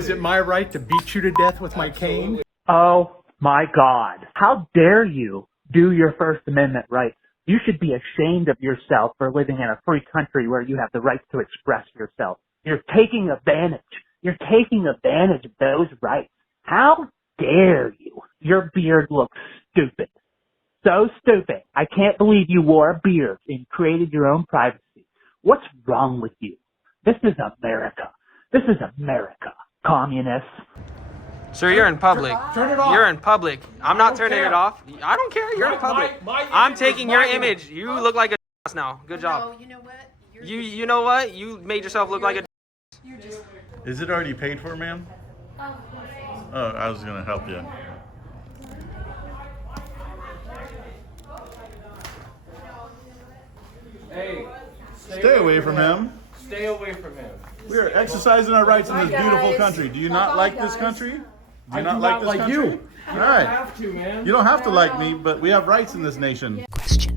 Is it my right to beat you to death with my cane? Oh my God. How dare you do your First Amendment rights? You should be ashamed of yourself for living in a free country where you have the right to express yourself. You're taking advantage. You're taking advantage of those rights. How dare you? Your beard looks stupid. So stupid. I can't believe you wore a beard and created your own privacy. What's wrong with you? This is America. This is America. Communists. Sir, you're in public. Turn it off. You're in public. I'm not turning care. it off. I don't care. You're in public. I'm taking your image. You look like a ass now. Good job. No, you know what? You know what? You made yourself look like a. You're just. Is it already paid for, ma'am? Oh, I was gonna help you. Hey, Stay away from him. Stay away from him. We are exercising our rights in this beautiful country. Do you not like this country? Do you not like this country? you. All right. Have to, man. You don't have to like me, but we have rights in this nation. Question.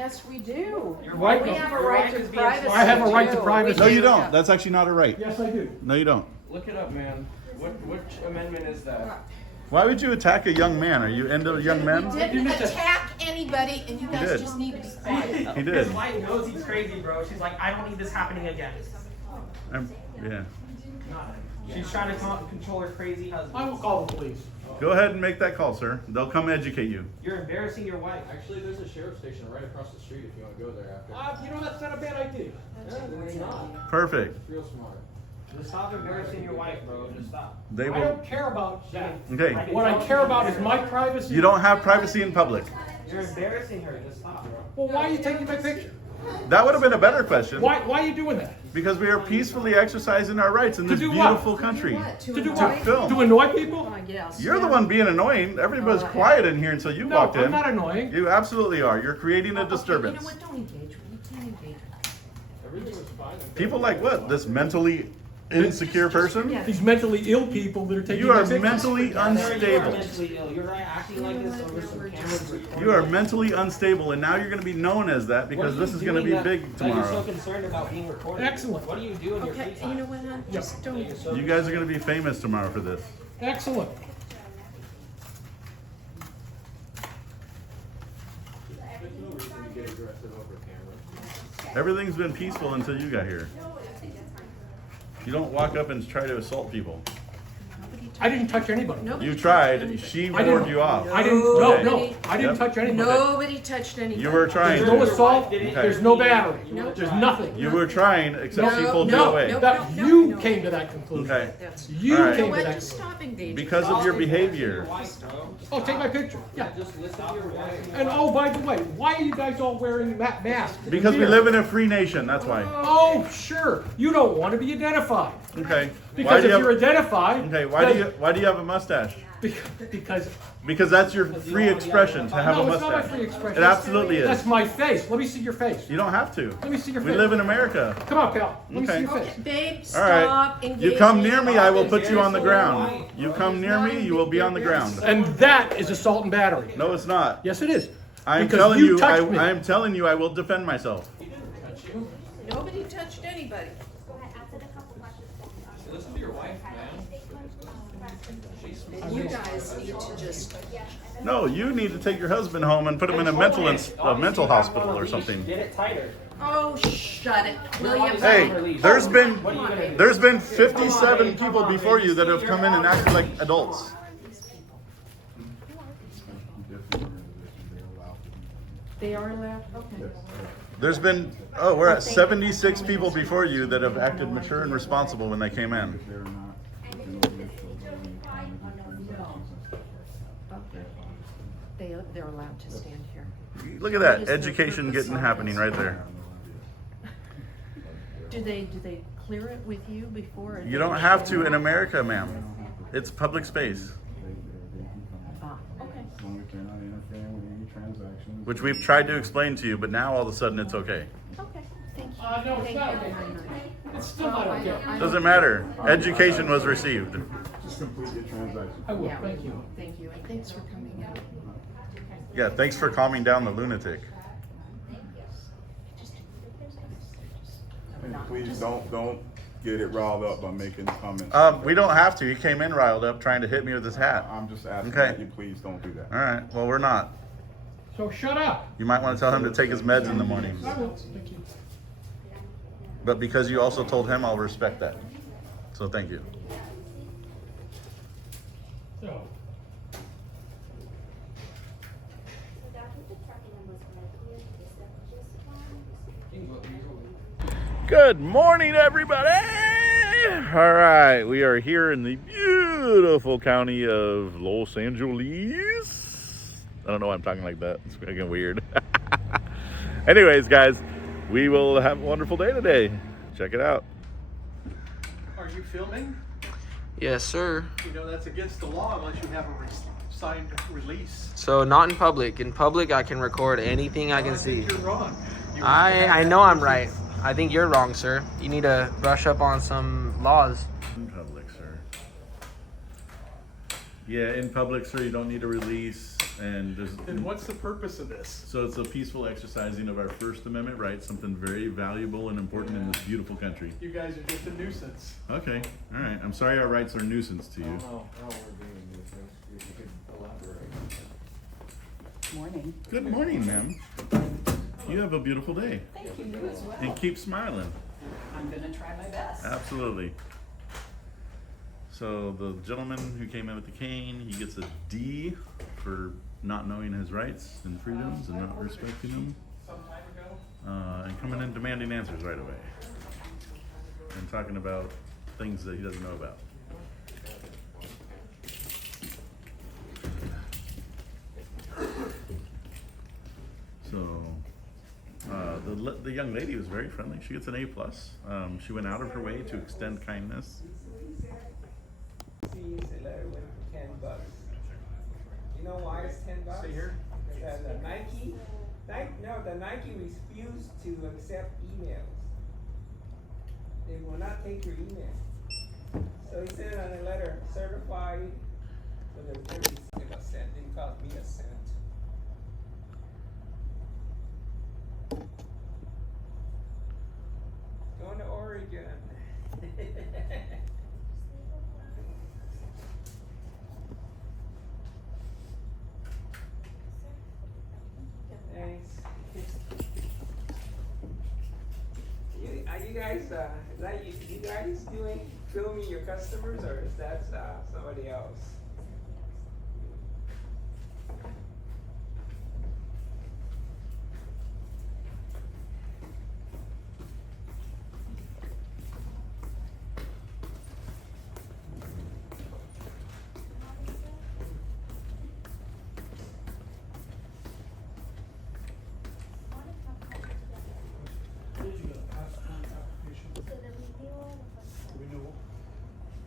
Yes, we do. Right. We have a right to privacy. I have a right to too. privacy. No, you don't. That's actually not a right. Yes, I do. No, you don't. Look it up, man. Which amendment is that? Why would you attack a young man? Are you into young men? Didn't attack anybody, and you guys did. just need to be quiet. He did. His wife knows he's crazy, bro. She's like, I don't need this happening again. Yeah. She's trying to control her crazy husband. I will call the police. Go ahead and make that call, sir. They'll come educate you. You're embarrassing your wife. Actually, there's a sheriff's station right across the street if you want to go there after. You know, that's not a bad idea. It's not. Perfect. It's real smart. Just stop embarrassing your wife, bro. Just stop. They I will. don't care about that. Okay. What I care about is my privacy. You don't have privacy in public. You're embarrassing her. Just stop, bro. Well, why are you taking my picture? That would have been a better question. Why are you doing that? Because we are peacefully exercising our rights in this do what? beautiful country. To do To what? film. To annoy people? Yes. You're the one being annoying. Everybody's quiet in here until you No, walked in. I'm not annoying. You absolutely are. You're creating a Okay, you know disturbance. what? Don't engage. We can't engage. Everything was fine. People like what? This mentally insecure person? Yeah. These mentally ill people that are taking You are my pictures. mentally You're unstable. mentally ill. You're right acting like this over some cameras recording. You are mentally unstable, and now you're going to be known as that because this is going to be big You're so tomorrow. concerned about being recorded. Excellent. What do you do in your free Okay, time? you know what? Huh? Just don't. You guys are going to be famous tomorrow for this. Excellent. Everything's been peaceful until you got here. You don't walk up and try to assault people. I didn't touch anybody. Nobody You touched tried. anybody. She I warned didn't- you off. I didn't. Okay. No. I didn't Yep. touch anybody. Nobody touched anybody. You were trying There's no to. assault. Okay. There's no battery. No. There's nothing. You were trying, except she No, pulled you no, away. no. That you came to that conclusion. Okay. That's. You All right. came You know to what? that Just conclusion. stop engaging. Because of your behavior. Oh, take my picture. Yeah. Just listen to your wife. And oh, by the way, why are you guys all wearing that mask? Because we Here. live in a free nation, that's why. Oh, sure. You don't want to be identified. Okay. Because if you you're identified. Okay, then- why do you have a mustache? Because. Because that's your free expression to have No, a it's not my mustache. free expression. It absolutely That's is. my face. Let me see your face. You don't have to. Let me see your We face. live in America. Come on, pal. Let me see Okay. your face. Okay, babe, All stop right. engaging. You come near me, I will put you on the Embarrassing ground. your wife. You come near me, you will be on the ground. And that is assault and battery. No, it's not. Yes, it is. I am Because telling you you, touched me. I am telling you, I will defend myself. Nobody touched anybody. Listen to your wife, man. And you guys need to just. No, you need to take your husband home and put him in a mental hospital or something. Get it tighter. Oh, shut it, William. Hey, there's been What are you gonna do? there's been 57 people before you that have come in and acted like adults. They are allowed. Okay. There's been we're at 76 people before you that have acted mature and responsible when they came in. They're allowed to stand here. Look at that education getting happening right there. Do they clear it with you before? You don't have to in America, ma'am. It's public space, Ah, okay. which we've tried to explain to you, but now all of a sudden it's okay. Okay, thank you. No, it's Thank not you okay. very much. It's still not okay. Doesn't matter. Education was received. I will. Yeah, Thank you. Thank you, and thanks for coming out. Yeah, thanks for calming down the lunatic. And please don't get it riled up by making comments. We don't have to. He came in riled up trying to hit me with his hat. I'm just asking Okay. that you please don't do that. All right. Well, we're not. So shut up. You might want to tell him to take his meds in the morning. I will. Thank you. But because you also told him, I'll respect that. So thank you. So, Good morning, everybody. All right, we are here in the beautiful county of Los Angeles. I don't know why I'm talking like that. It's getting weird. Anyways, guys, we will have a wonderful day today. Check it out. are you filming? Yes, sir. You know that's against the law unless you have a signed release. So not in public. In public, I can record anything I can I see. think you're wrong. I know I'm right. I think you're wrong, sir. You need to brush up on some laws. In public, sir. Yeah, in public, sir, you don't need a release. And there's, Then what's the purpose of this? so it's a peaceful exercising of our First Amendment rights, something very valuable and important in this beautiful country. You guys are just a nuisance. Okay, all right. I'm sorry our rights are a nuisance to you. No, we're being nuisance. If you could elaborate. Morning. Good morning, ma'am. You have a beautiful day. Thank you, you as well. And keep smiling. I'm gonna try my best. Absolutely. So the gentleman who came in with the cane, he gets a D for not knowing his rights and freedoms and not respecting them. Some time ago. And coming in demanding answers right away. And talking about things that he doesn't know about. So, the young lady was very friendly. She gets an A+. She went out of her way to extend kindness. See, it's a letter with $10. You know why it's $10? See here? Because the Nike refused to accept emails. They will not take your email. So he sent on a letter, certified with a cent. Didn't cost me a cent. Going to Oregon. Thanks. Are you guys, is that you guys filming your customers, or is that somebody else?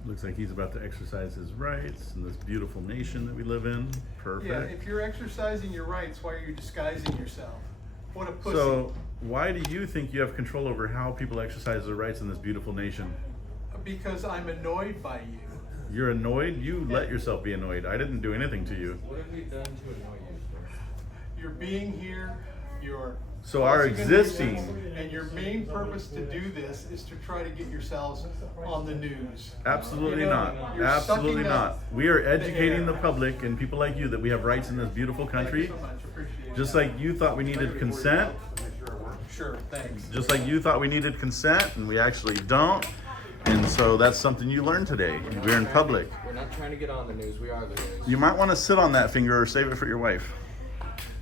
Looks like he's about to exercise his rights in this beautiful nation that we live in. Perfect. Yeah, if you're exercising your rights, why are you disguising yourself? What a pussy. So, why do you think you have control over how people exercise their rights in this beautiful nation? Because I'm annoyed by you. You're annoyed? You let yourself be annoyed. I didn't do anything to you. What have we done to annoy you, sir? You're being here, you're So our causing a nuisance, existing- and your main purpose to do this is to try to get yourselves on the news. Absolutely You know, not. you're Absolutely sucking not. up We are educating air. the public and people like you that we have rights in this beautiful Thank country. you so much, appreciate Just it. like you thought we needed consent. Sure, thanks. Just like you thought we needed consent and we actually don't. And so that's something you learned today. We're in public. We're not trying to get on the news. We are the news. You might want to sit on that finger or save it for your wife.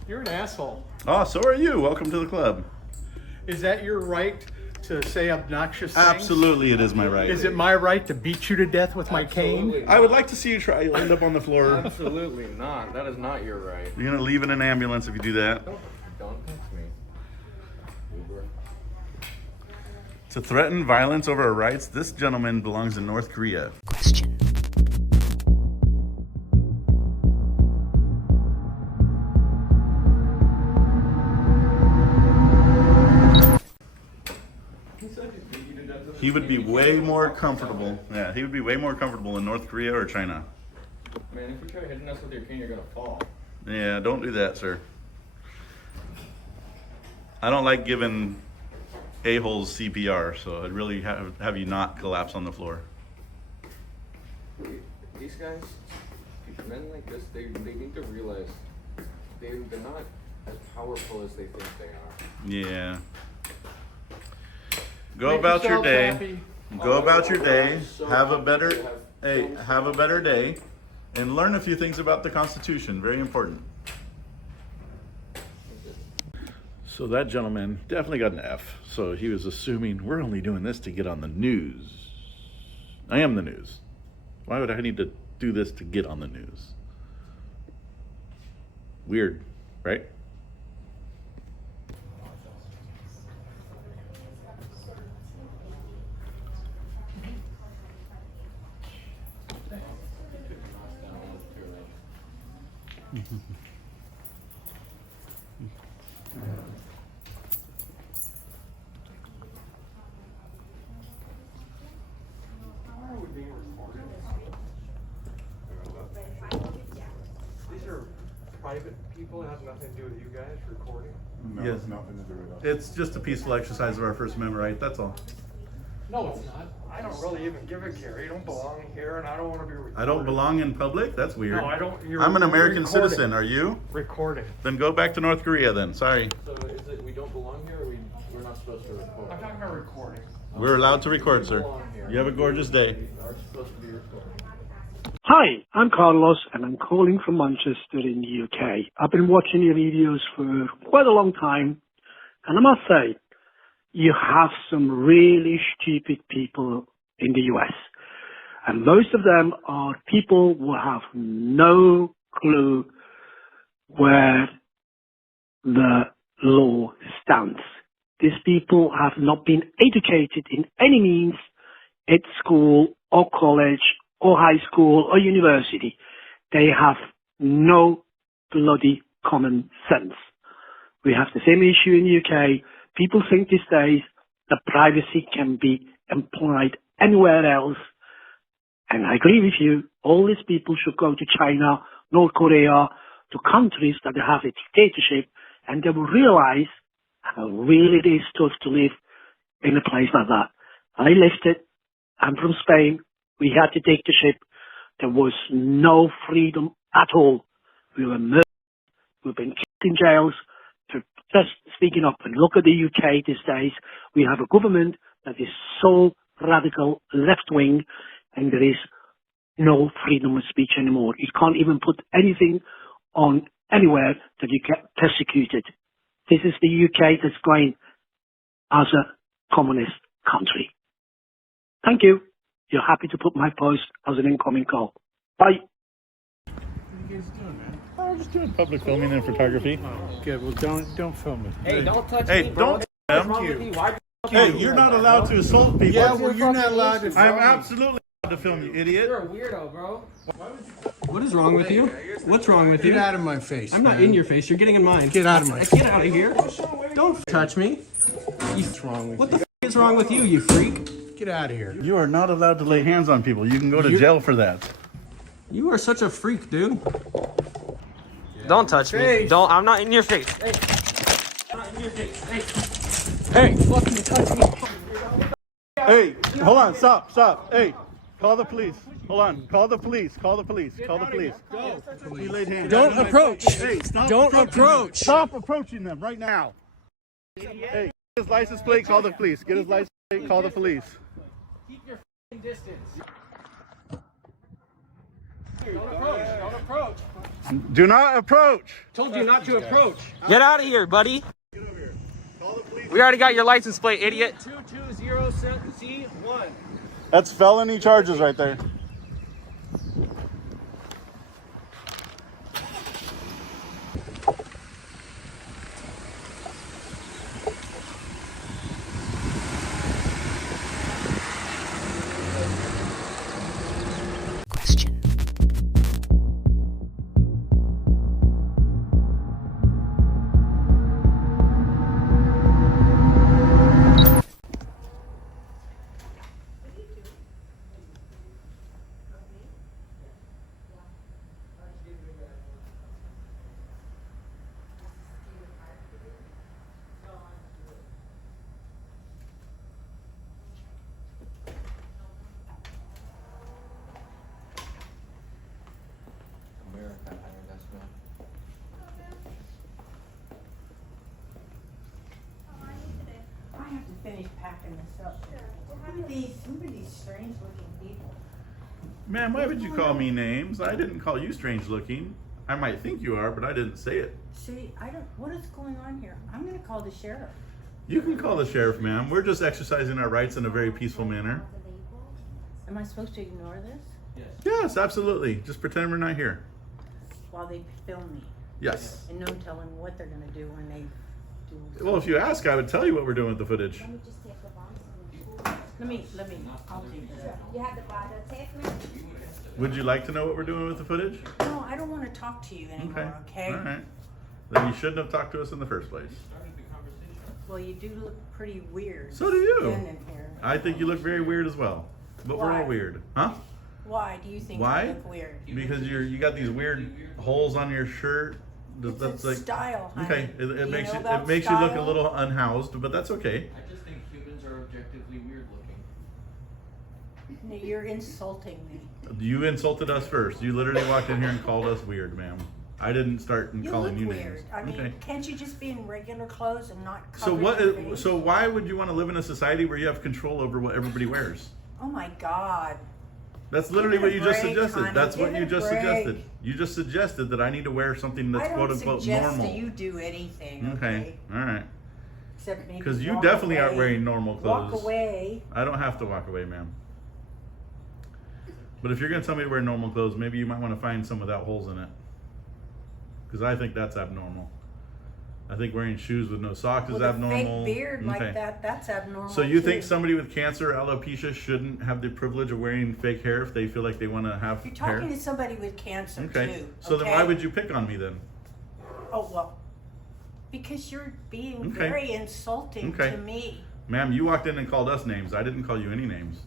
You're an asshole. Oh, so are you. Welcome to the club. Is that your right to say obnoxious things? Absolutely, it is my right. Is it my right to beat you to death with my cane? Absolutely. I would like to see you try. You'll end up on the floor. Absolutely not. That is not your right. You're going to leave in an ambulance if you do that. Don't text me. Uber. To threaten violence over our rights, this gentleman belongs in North Korea. Question. He would be way more comfortable. Yeah, he would be way more comfortable in North Korea or China. Man, if you try hitting us with your cane, you're gonna fall. Yeah, don't do that, sir. I don't like giving a-holes CPR, so I'd really have you not collapse on the floor. These guys, men like this, they need to realize they're not as powerful as they think they are. Yeah. Go about your day. Go about your day. Have a better, have a better day, and learn a few things about the Constitution. Very important. So that gentleman definitely got an F. So he was assuming we're only doing this to get on the news. I am the news. Why would I need to do this to get on the news? Weird, right? These are private people, it has nothing to do with you guys recording? No, Yes. it's nothing to do with us. It's just a peaceful exercise of our First Amendment right, that's all. No, it's not. I don't really even give a care. You don't belong here and I don't want to be recorded. I don't belong in public? That's weird. No, I don't. I'm an American recording. citizen, are you? Recording. Then go back to North Korea then, sorry. So is it we don't belong here, or we're not supposed to record? I'm talking about recording. We're allowed to record, sir. You have a gorgeous day. We are supposed to be recording. Hi, I'm Carlos and I'm calling from Manchester in the UK. I've been watching your videos for quite a long time and I must say, you have some really stupid people in the US. And most of them are people who have no clue where the law stands. These people have not been educated in any means at school or college or high school or university. They have no bloody common sense. We have the same issue in the UK. People think these days that privacy can be applied anywhere else. And I agree with you. All these people should go to China, North Korea, to countries that have a dictatorship, and they will realize how really it is tough to live in a place like that. I lived it. I'm from Spain. We had a dictatorship. There was no freedom at all. We were murdered. We've been kept in jails for just speaking up. And look at the UK these days. We have a government that is so radical left-wing, and there is no freedom of speech anymore. You can't even put anything on anywhere that you get persecuted. This is the UK that's going as a communist country. Thank you. You're happy to put my post as an incoming call. Bye. What are you guys doing, man? I'm just doing public filming and photography. Good, well don't film it. Hey, don't touch Hey, me, bro. don't What's wrong with you? Why Hey, you're not allowed to assault people. Yeah, well you're not allowed to I'm absolutely allowed to film you, idiot. You're a weirdo, bro. What is wrong with you? What's wrong with you? Get out of my face. I'm not in your face. You're getting in mine. Get out of my Get out of here. Don't touch me. What's wrong with What the f is wrong with you, you freak? Get out of here. You are not allowed to lay hands on people. You can go to jail for that. You are such a freak, dude. Don't touch me. Don't. I'm not in your face. Hey. I'm not in your face. Hey. Hey, fucking touch me. Hey, hold on, stop. Hey, call the police. Hold on, call the police. Call the police. Go. He laid hands. Don't approach. Hey, stop. Don't approach. Them. Stop approaching them right now. Hey, get his license plate. Call the police. Get his license plate. Call the police. Keep your f***ing distance. Don't approach. Do not approach. Told you not to approach. Get out of here, buddy. Get over here. Call the police. We already got your license plate, idiot. 2207C1. That's felony charges right there. finish packing this up. Who are these strange looking people? Ma'am, why would you call me names? I didn't call you strange looking. I might think you are, but I didn't say it. See, what is going on here? I'm gonna call the sheriff. You can call the sheriff, ma'am. We're just exercising our rights in a very peaceful manner. Am I supposed to ignore this? Yes, absolutely. Just pretend we're not here. While they film me? Yes. And no telling what they're gonna do when they do. Well, if you ask, I would tell you what we're doing with the footage. Let me, I'll take it out. You have the tape, man? Would you like to know what we're doing with the footage? No, I don't wanna talk to you anymore, okay? All right. Then you shouldn't have talked to us in the first place. Well, you do look pretty weird. So do you. Standing here. I think you look very weird as well. But we're Why? all weird. Huh? Why do you think Why? I look weird? Because you got these weird holes on your shirt. It's That's a like style, honey. okay. Do It you makes know you about it makes you look a style? little unhoused, but that's okay. I just think humans are objectively weird looking. No, you're insulting me. You insulted us first. You literally walked in here and called us weird, ma'am. I didn't start You calling look you weird. names. I mean, Okay. can't you just be in regular clothes and not cover So what? your face? So why would you want to live in a society where you have control over what everybody wears? Oh my God. That's literally Give it what a you just break, suggested. honey. That's what Give you it a just break. suggested. You just suggested that I need to wear something that's I don't quote unquote suggest normal. that you do anything. Okay. All right. Except maybe Because you walk definitely aren't away. wearing normal clothes. Walk away. I don't have to walk away, ma'am. But if you're going to tell me to wear normal clothes, maybe you might want to find some without holes in it. Because I think that's abnormal. I think wearing shoes with no socks is With a abnormal. fake beard Okay. like that, that's abnormal. So you think too. somebody with cancer or alopecia shouldn't have the privilege of wearing fake hair if they feel like they want to have You're hair? talking to somebody with cancer Okay. too. So then okay? why would you pick on me then? Oh well, because you're being Okay. very insulting Okay. to me. Ma'am, you walked in and called us names. I didn't call you any names.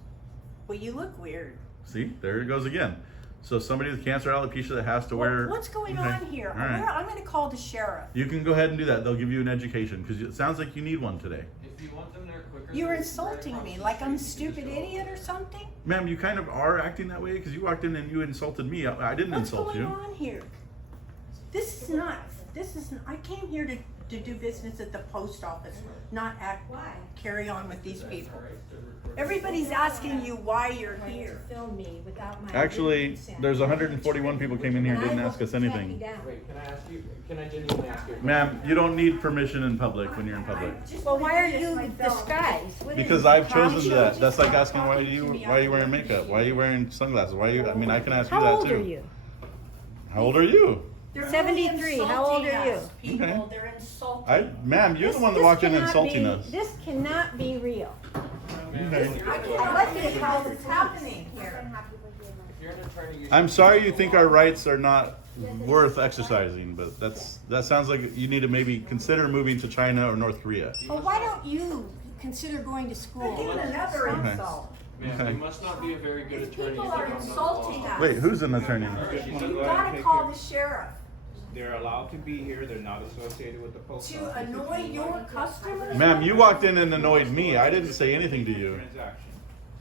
Well, you look weird. See, there it goes again. So somebody with cancer or alopecia that has to wear... What's going Okay. on here? All right. I'm going to call the sheriff. You can go ahead and do that. They'll give you an education because it sounds like you need one today. If you want them there quicker, You're they're insulting right me across like the I'm a street. You stupid just go idiot over or something. Ma'am, you kind of are acting that way because you walked in and you insulted me. I didn't What's insult going you. on here? This is not. I came here to do business at the post office, not carry on with these people. Everybody's asking you why you're here. Film me without my Actually, consent. there's 141 people came in here and And I didn't will ask us track you anything. down. Wait, can I genuinely ask you? Ma'am, you don't need permission in public when you're in public. Well, why are you disguised? What is Because it, I've clown chosen show? that. That's like asking why are you wearing makeup? Why are you wearing sunglasses? Why are you? I mean, I can ask you How that old too. are you? How old are you? They're 73. really How old are insulting you? us, People, Okay. they're insulting. Ma'am, you're the one that This walked in cannot insulting be- us. This cannot be real. Okay. I can't believe how this is happening here. If you're an attorney, you I'm should- sorry you think our rights are not worth exercising, but that sounds like you need to maybe consider moving to China or North Korea. Well, why don't you consider going to school? Again, another Okay. insult. Ma'am, Okay. you must not be a very good attorney. People if you are don't know the insulting law. us. Wait, who's an attorney? You gotta call the sheriff. They're allowed to be here. They're not associated with the post To office. annoy your customers? Ma'am, you walked in and annoyed me. I didn't say anything to you. Transaction.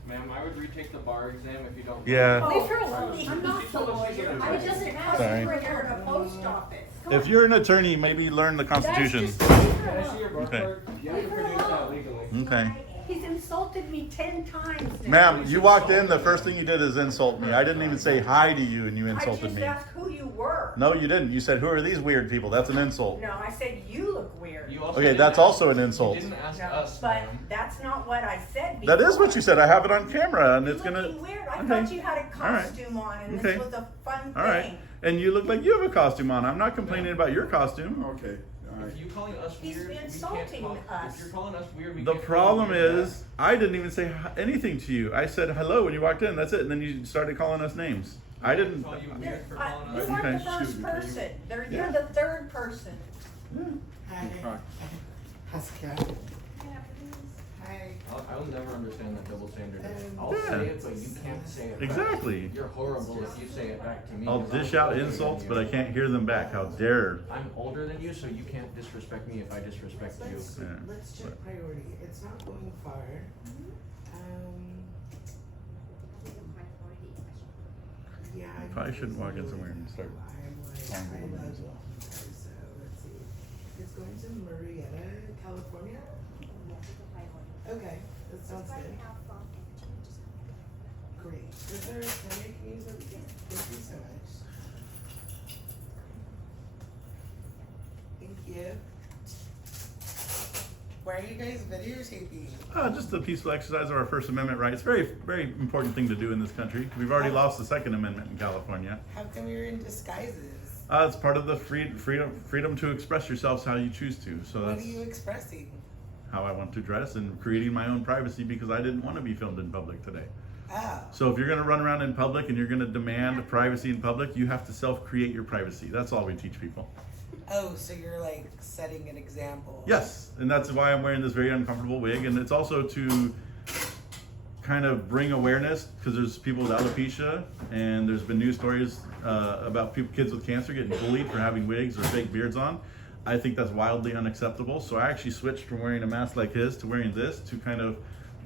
Ma'am, I would retake the bar exam if you don't. Yeah. Leave her alone. I'm not the lawyer. I was just a Sorry. customer here at a post office. If you're an attorney, maybe learn the Constitution. Can I see your bar Okay. card? You have to produce that legally. Okay. He's insulted me 10 times now. Ma'am, you walked in, the first thing you did is insult me. I didn't even say hi to you and you I insulted just me. asked who you were. No, you didn't. You said, who are these weird people? That's an insult. No, I said you look weird. You also Okay, didn't that's ask- also an insult. You didn't ask No, us, but ma'am. that's not what I said That before. is what you said. I have it on camera and You're it's gonna... looking weird. I Okay. thought you had a All right. costume on and Okay. this was a fun All right. thing. And you look like you have a costume on. I'm not complaining about your costume. Okay, all right. If you calling us He's weird, we insulting can't call, us. If you're calling us weird, we The can't call problem you weird is, I didn't even say anything to you. I said hello when you walked in. That's it. And then you started calling us names. I didn't... back. Call you weird for calling You us. weren't Okay. the first Excuse me, can you- person. You're Yeah. the third person. How's it going? Hi. I'll never understand that double standard. I'll Yeah. say it, but you can't say it back. Exactly. You're horrible if you say it back to me. I'll 'cause I'm dish out older than insults, you. but I can't hear them back. How dare... I'm older than you, so you can't disrespect me if I disrespect you. Yeah. Let's check priority. It's not going far. Yeah. I Probably know shouldn't walk in it's somewhere and start I'm calling people names. so let's see. It's going to Marietta, California. Okay, that sounds good. Great. Is there a can you use it? Thank you so much. Thank you. Why are you guys videotaping? Just a peaceful exercise of our First Amendment rights. Very, very important thing to do in this country. We've already lost the Second Amendment in California. How come you're in disguises? It's part of the freedom to express yourselves how you choose to. So What that's are you expressing? how I want to dress and creating my own privacy because I didn't want to be filmed in public today. Oh. So if you're going to run around in public and you're going to demand privacy in public, you have to self-create your privacy. That's all we teach people. Oh, so you're like setting an example. Yes, and that's why I'm wearing this very uncomfortable wig, and it's also to kind of bring awareness because there's people with alopecia, and there's been news stories about kids with cancer getting bullied for having wigs or fake beards on. I think that's wildly unacceptable. So I actually switched from wearing a mask like his to wearing this to kind of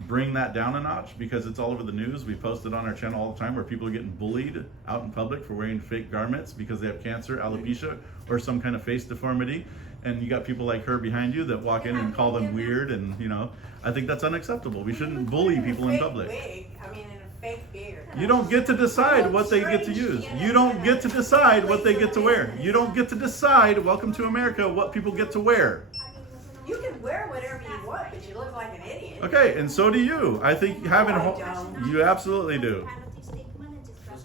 bring that down a notch because it's all over the news. We post it on our channel all the time where people are getting bullied out in public for wearing fake garments because they have cancer, alopecia, or some kind of face deformity. And you got people like her behind you that walk in and call them weird, and you know, I think that's unacceptable. We shouldn't bully people in public. Fake beard. You don't get to decide what they get to use. You don't get to decide what they get to wear. You don't get to decide, welcome to America, what people get to wear. You can wear whatever you want, but you look like an idiot. Okay, and so do you. I think having you absolutely do.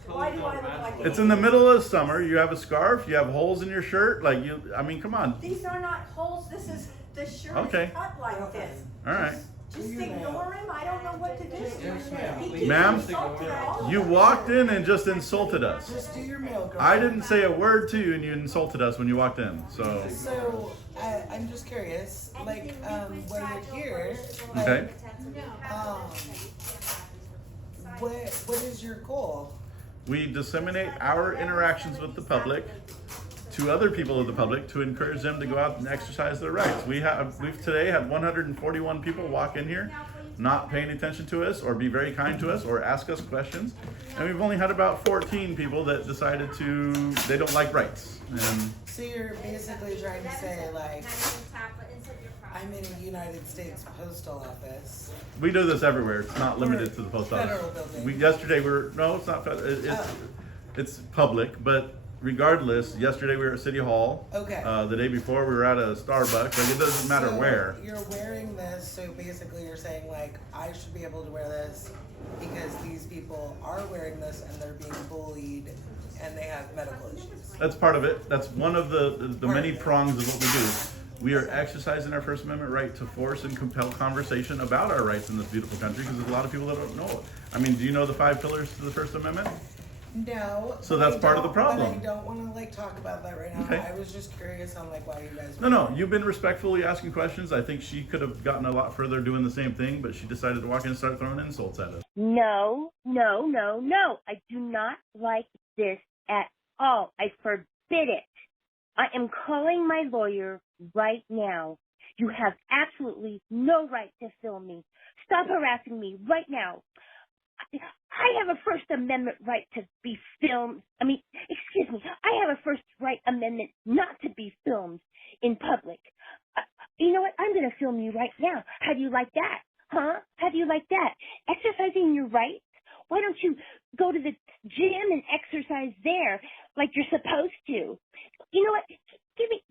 Why do I look like an It's in the middle of summer. You have a scarf. You have holes in your shirt. Like you, I mean, come on. These are not holes. This is the shirt Okay. is cut like this. All right. Just ignore him. I don't know what to do. He keeps Ma'am, insulting all of you us. walked in and just insulted us. Just do your mail, girl. I didn't say a word to you, and you insulted us when you walked in. So. So, I'm just curious, like, when you're here, like, Okay. what is your goal? We disseminate our interactions with the public to other people of the public to encourage them to go out and exercise their rights. We've today had 141 people walk in here not paying attention to us or be very kind to us or ask us questions. And we've only had about 14 people that decided they don't like rights. And So you're basically trying to say, like, I'm in a United States postal office. we do this everywhere. It's not limited to the post office. Federal building. Yesterday no, it's not federal. It's public, but regardless, yesterday we were at City Hall. Okay. The day before we were at a Starbucks. Like it doesn't matter So where. You're wearing this, so basically you're saying, like, I should be able to wear this because these people are wearing this and they're being bullied and they have medical issues. That's part of it. That's one of the many prongs of what we do. We are exercising our First Amendment right to force and compel conversation about our rights in this beautiful country because there's a lot of people that don't know it. I mean, do you know the 5 pillars to the First Amendment? No. So but that's I part of the don't- problem. But I don't want to, like, talk about that right now. Okay. I was just curious on, like, why you guys. No, you've been respectfully asking questions. I think she could have gotten a lot further doing the same thing, but she decided to walk in and start throwing insults at us. No, no, no, no. I do not like this at all. I forbid it. I am calling my lawyer right now. You have absolutely no right to film me. Stop harassing me right now. I have a First Amendment right to be filmed. Excuse me. I have a First Amendment not to be filmed in public. You know what? I'm going to film you right now. How do you like that? Huh? How do you like that? Exercising your rights? Why don't you go to the gym and exercise there like you're supposed to? You know what? Give me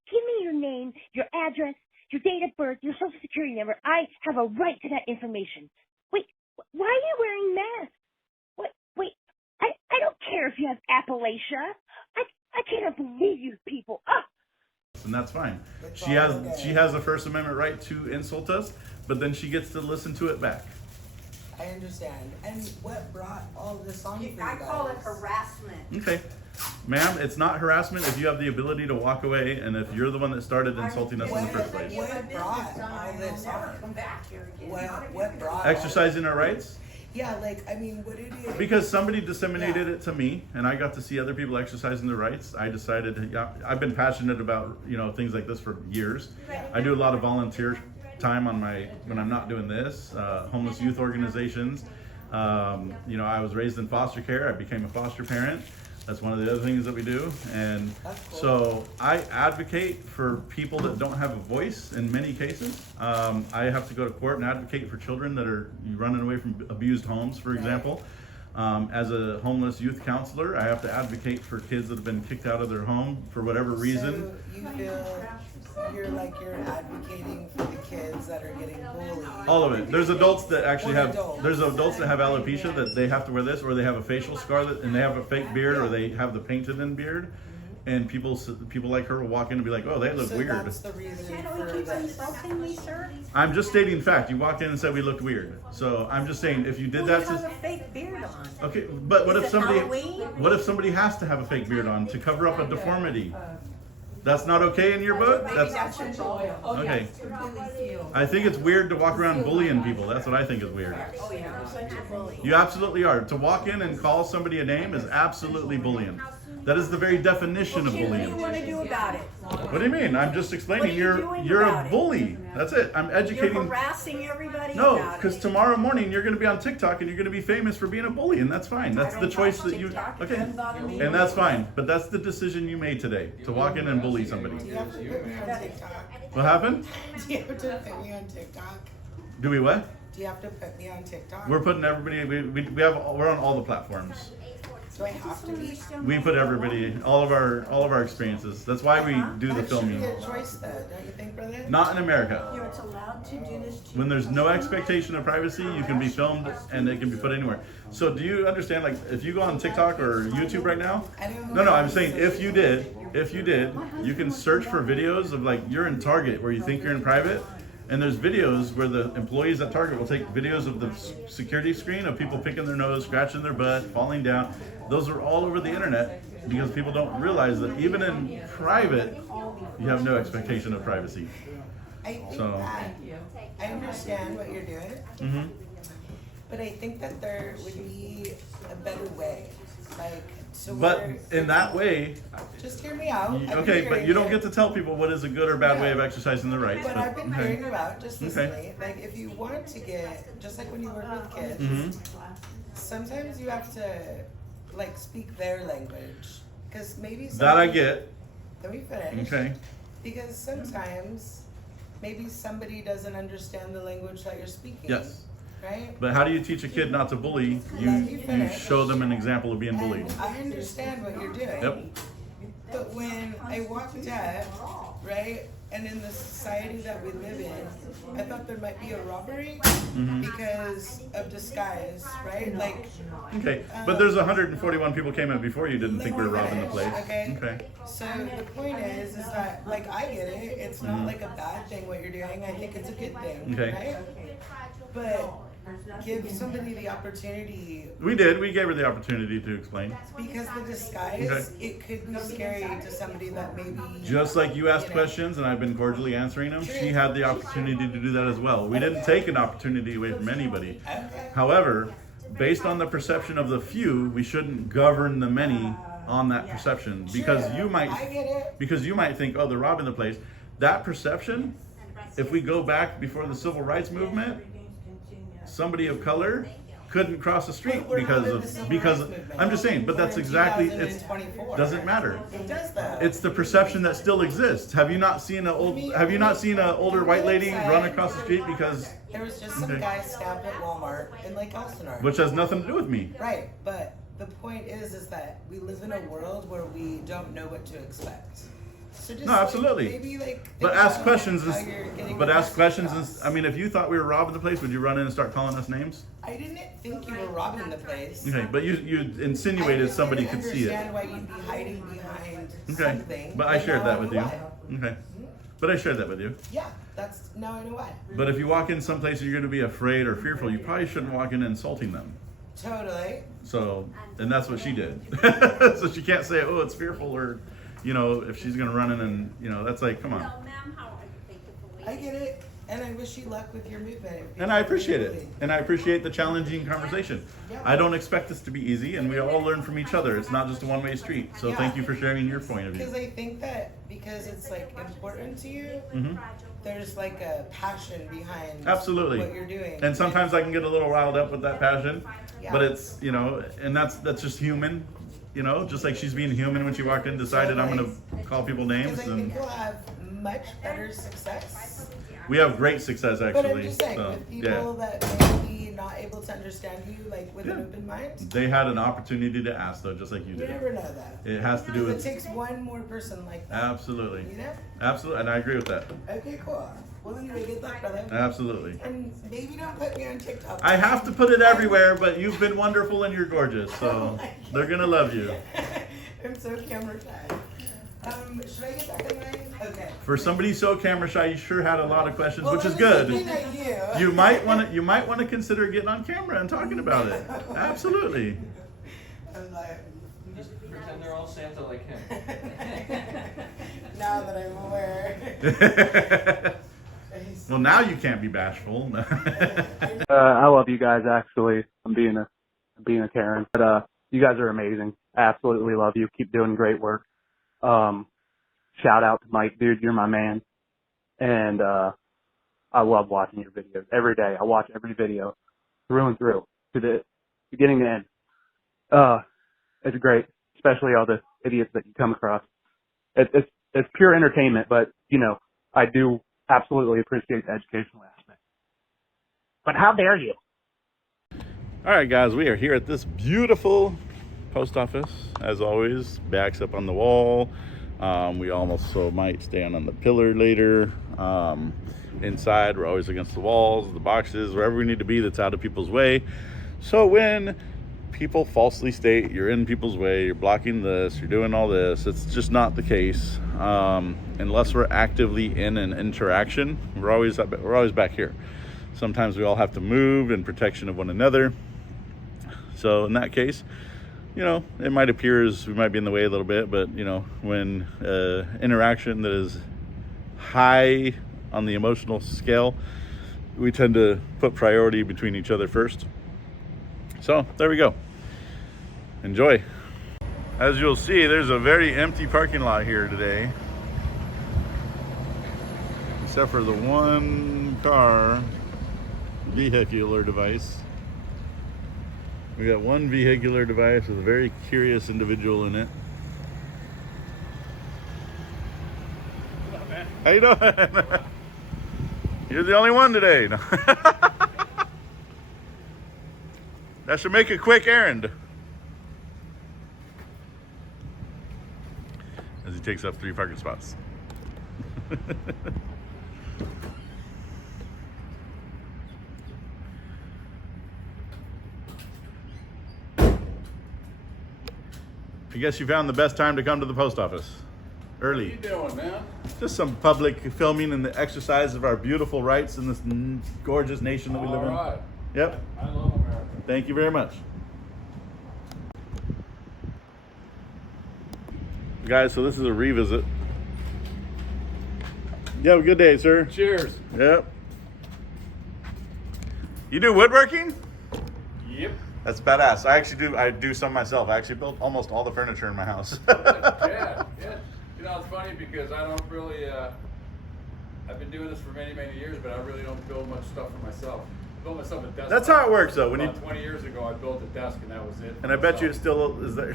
your name, your address, your date of birth, your social security number. I have a right to that information. Wait, why are you wearing masks? Wait, I don't care if you have Appalachia. I cannot believe you people. And that's fine. She has a First Amendment right to insult us, but then she gets to listen to it back. I understand. And what brought all this on for you guys? I call it harassment. Okay. Ma'am, it's not harassment if you have the ability to walk away and if you're the one that started insulting us in the first place. What brought all this on? Come back here again. What brought Exercising our rights? Yeah, like, I mean, what it is. Because somebody disseminated it to me and I got to see other people exercising their rights. I decided, I've been passionate about, things like this for years. I do a lot of volunteer time when I'm not doing this, homeless youth organizations. I was raised in foster care. I became a foster parent. That's one of the other things that we do. And so I advocate for people that don't have a voice in many cases. I have to go to court and advocate for children that are running away from abused homes, for example. As a homeless youth counselor, I have to advocate for kids that have been kicked out of their home for whatever reason. So you feel you're advocating for the kids that are getting bullied. All of it. There's adults that actually there's adults that have alopecia that they have to wear this, or they have a facial scar and they have a fake beard, or they have the painted in beard. And people like her will walk in and be like, oh, they look weird. That's the reason for this. I'm just stating fact. You walked in and said we looked weird. So I'm just saying if you did that. You have a fake beard on. Okay, but what Is if it somebody Halloween? what if somebody has to have a fake beard on to cover up a deformity? That's not okay in your book? That's okay. I think it's weird to walk around bullying people. That's what I think is weird. Oh yeah, I'm such a bully. You absolutely are. To walk in and call somebody a name is absolutely bullying. That is the very definition of What do bullying. you want to do about it? What do you mean? I'm just explaining. What are you doing You're a about it? bully. That's it. I'm educating. You're harassing everybody No, about because it. tomorrow morning you're going to be on TikTok and you're going to be famous for being a bully, and that's fine. That's the choice that you. Okay, and that's fine. But that's the decision you made today to walk in and bully somebody. Do you have to put me on TikTok? What happened? Do you have to put me on TikTok? Do we what? Do you have to put me on TikTok? We're putting everybody. We're on all the platforms. Do I have to be? We put everybody, all of our experiences. That's why we do the filming. That should be a choice, though, don't you think, brother? Not in America. You're allowed to do this to When there's no expectation of privacy, you can be filmed and it can be put anywhere. So do you understand, like, if you go on TikTok or YouTube right now? No, I'm saying if you did, you can search for videos of, like, you're in Target where you think you're in private. And there's videos where the employees at Target will take videos of the security screen of people picking their nose, scratching their butt, falling down. Those are all over the internet because people don't realize that even in private, you have no expectation of privacy. I think that I understand what you're doing, but I think that there would be a better way. Like, but in that way, just hear me out. Okay, but you don't get to tell people what is a good or bad way of exercising their rights. But I've been hearing about, just recently, like if you want to get, just like when you work with kids, sometimes you have to like speak their language. Because maybe that I get. Let me finish. Okay. Because sometimes maybe somebody doesn't understand the language that you're speaking. Yes. Right? But how do you teach a kid not to bully? You show them an example of being bullied. And I understand what you're doing. Yep. But when I walked up, right, and in the society that we live in, I thought there might be a robbery because of disguise, right? Like. Okay, but there's 141 people came in before you didn't think we were robbing the place. Okay. So the point is that, like, I get it. It's not like a bad thing what you're doing. I think it's a good thing. Okay. Right? But give somebody the opportunity. We did. We gave her the opportunity to explain. Because the disguise, it could be scary to somebody that maybe. Just like you asked questions and I've been cordially answering them, she had the opportunity to do that as well. We didn't take an opportunity away from anybody. However, based on the perception of the few, we shouldn't govern the many on that perception because you might think, oh, they're robbing the place. That perception, if we go back before the civil rights movement, somebody of color couldn't cross the street because I'm just saying, but that's exactly, it doesn't matter. It does though. It's the perception that still exists. Have you not seen an older white lady run across the street because there was just some guy stabbed at Walmart in Lake Elsinore, which has nothing to do with me. Right, but the point is that we live in a world where we don't know what to expect. So just no, absolutely. Maybe but ask questions. I mean, if you thought we were robbing the place, would you run in and start calling us names? I didn't think you were robbing the place. Okay, but you insinuated somebody could see it. I understand why you'd be hiding behind something. But I shared that with you. Okay, but I shared that with you. Yeah, that's now I know why. But if you walk in some place and you're going to be afraid or fearful, you probably shouldn't walk in insulting them. Totally. So, and that's what she did. So she can't say, oh, it's fearful, or, you know, if she's going to run in and, you know, that's like, come on. I get it. And I wish you luck with your movement. And I appreciate it. And I appreciate the challenging conversation. I don't expect this to be easy, and we all learn from each other. It's not just a one-way street. So thank you for sharing your point of view. Because I think that because it's like important to you, there's like a passion behind what you're doing. And sometimes I can get a little riled up with that passion, but it's, you know, and that's just human. you know, just like she's being human when she walked in, decided I'm gonna call people names. Because I think you'll have much better success. We have great success, actually. But I'm just saying, so, with people that may be not able to understand you, like with an open mind, they had an opportunity to ask, though, just like you you did. never know that. It has to do It with... takes one more person like that. Absolutely. You know? Absolutely, and I agree with that. Okay, cool. Well, anyway, good luck, brother. Absolutely. And maybe don't put me on TikTok. I have to put it everywhere, but you've been wonderful and you're gorgeous, so they're gonna love you. I'm so camera shy. Should I get back in line? Okay. For somebody so camera shy, you sure had a lot of questions, Well, which is I was good. looking at you. You might want to consider getting on camera and talking about it. Absolutely. I'm like, Just pretend they're all Santa like him. now that I'm aware. Well, now you can't be bashful. I love you guys, actually. I'm being a Karen. But you guys are amazing. I absolutely love you. Keep doing great work. Shout out to Mike, dude. You're my man. And I love watching your videos every day. I watch every video through and through, to the beginning to end. It's great, especially all the idiots that you come across. It's pure entertainment, but you know, I do absolutely appreciate the educational aspect. But how dare you? All right, guys, we are here at this beautiful post office. As always, backs up on the wall. We also might stand on the pillar later. Inside, we're always against the walls, the boxes, wherever we need to be that's out of people's way. So when people falsely state you're in people's way, you're blocking this, you're doing all this, it's just not the case. Unless we're actively in an interaction, we're always back here. Sometimes we all have to move in protection of one another. So in that case, you know, it might appear as we might be in the way a little bit, but you know, when interaction that is high on the emotional scale, we tend to put priority between each other first. So there we go. Enjoy. As you'll see, there's a very empty parking lot here today, except for the one car vehicular device. We got one vehicular device with a very curious individual in it. How you doing? You're the only one today. That should make a quick errand. As he takes up 3 parking spots. I guess you found the best time to come to the post office. Early. What are you doing, man? Just some public filming and the exercise of our beautiful rights in this gorgeous nation that we live in. All right. Yep. I love America. Thank you very much. Guys, so this is a revisit. You have a good day, sir. Cheers. Yep. You do woodworking? Yep. That's badass. I do some myself. I actually built almost all the furniture in my house. Yeah. You know, it's funny because I don't really, I've been doing this for many, many years, but I really don't build much stuff for myself. I built myself a desk. That's how it works, though. About 20 years ago, I built a desk, and that was it. And I bet you it still is there.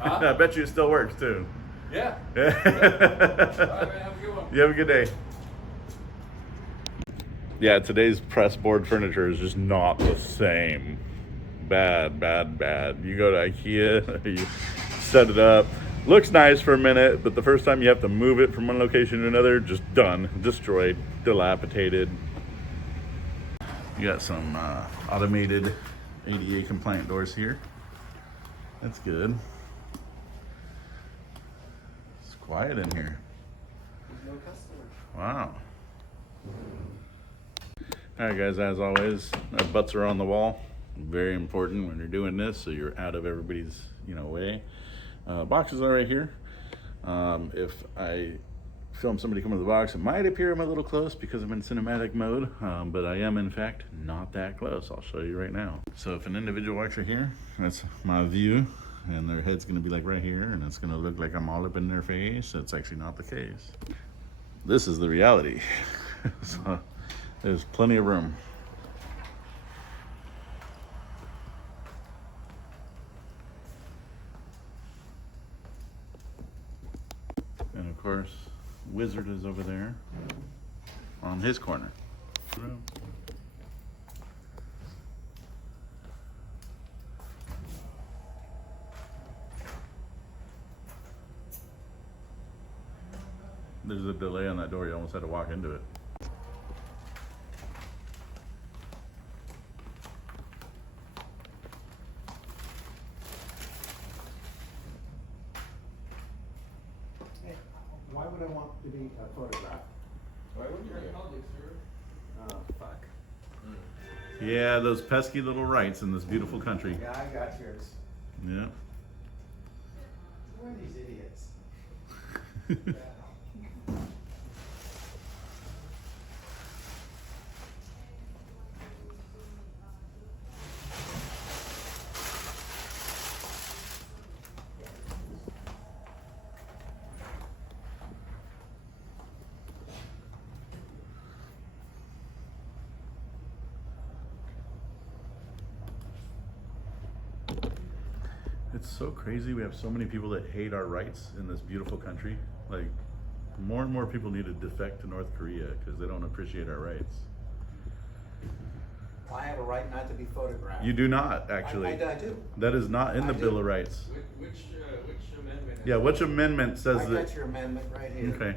Huh? I bet you it still works, too. Yeah. Yeah. All right, man, have a good one. You have a good day. Yeah, today's press board furniture is just not the same. Bad. You go to IKEA, you set it up. Looks nice for a minute, but the first time you have to move it from one location to another, just done, destroyed, dilapidated. You got some automated ADA compliant doors here. That's good. It's quiet in here. No customers. Wow. All right, guys, as always, our butts are on the wall. Very important when you're doing this, so you're out of everybody's, way. Boxes are right here. If I film somebody come to the box, it might appear I'm a little close because I'm in cinematic mode, but I am in fact not that close. I'll show you right now. So if an individual walks right here, that's my view, and their head's gonna be like right here, and it's gonna look like I'm all up in their face. That's actually not the case. This is the reality. So there's plenty of room. wizard is over there on his corner. There's a delay on that door. You almost had to walk into it. Why would I want to be photographed? Why would you? Oh, fuck. Yeah, those pesky little rights in this beautiful country. Yeah, I got yours. Yeah. Who are these idiots? It's so crazy. We have so many people that hate our rights in this beautiful country. Like, more and more people need to defect to North Korea because they don't appreciate our rights. I have a right not to be photographed. You do not, actually. I do. That is not in the Bill of Rights. Which amendment? Yeah, which amendment says I that? got your amendment right here. Okay.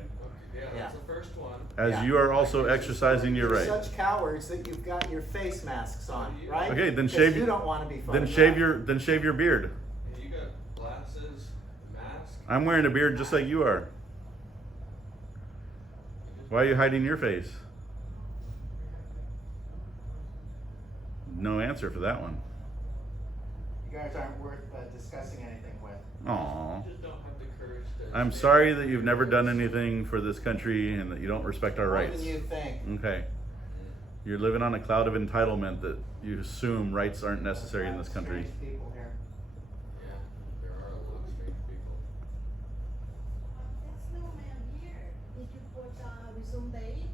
Yeah, that's the first one. As you are also exercising your You're right. such cowards that you've got your face masks on, right? Okay, then 'Cause shave. You don't want to be Then photographed. shave your beard. You got glasses, mask. I'm wearing a beard just like you are. Why are you hiding your face? No answer for that one. You guys aren't worth discussing anything with. Aww. You just don't have the courage to. I'm sorry that you've never done anything for this country and that you don't respect our More rights. than you think. Okay. You're living on a cloud of entitlement that you assume rights aren't necessary in this country. Strange people here. Yeah, there are a lot of strange people. There's no man here. Did you put resume date?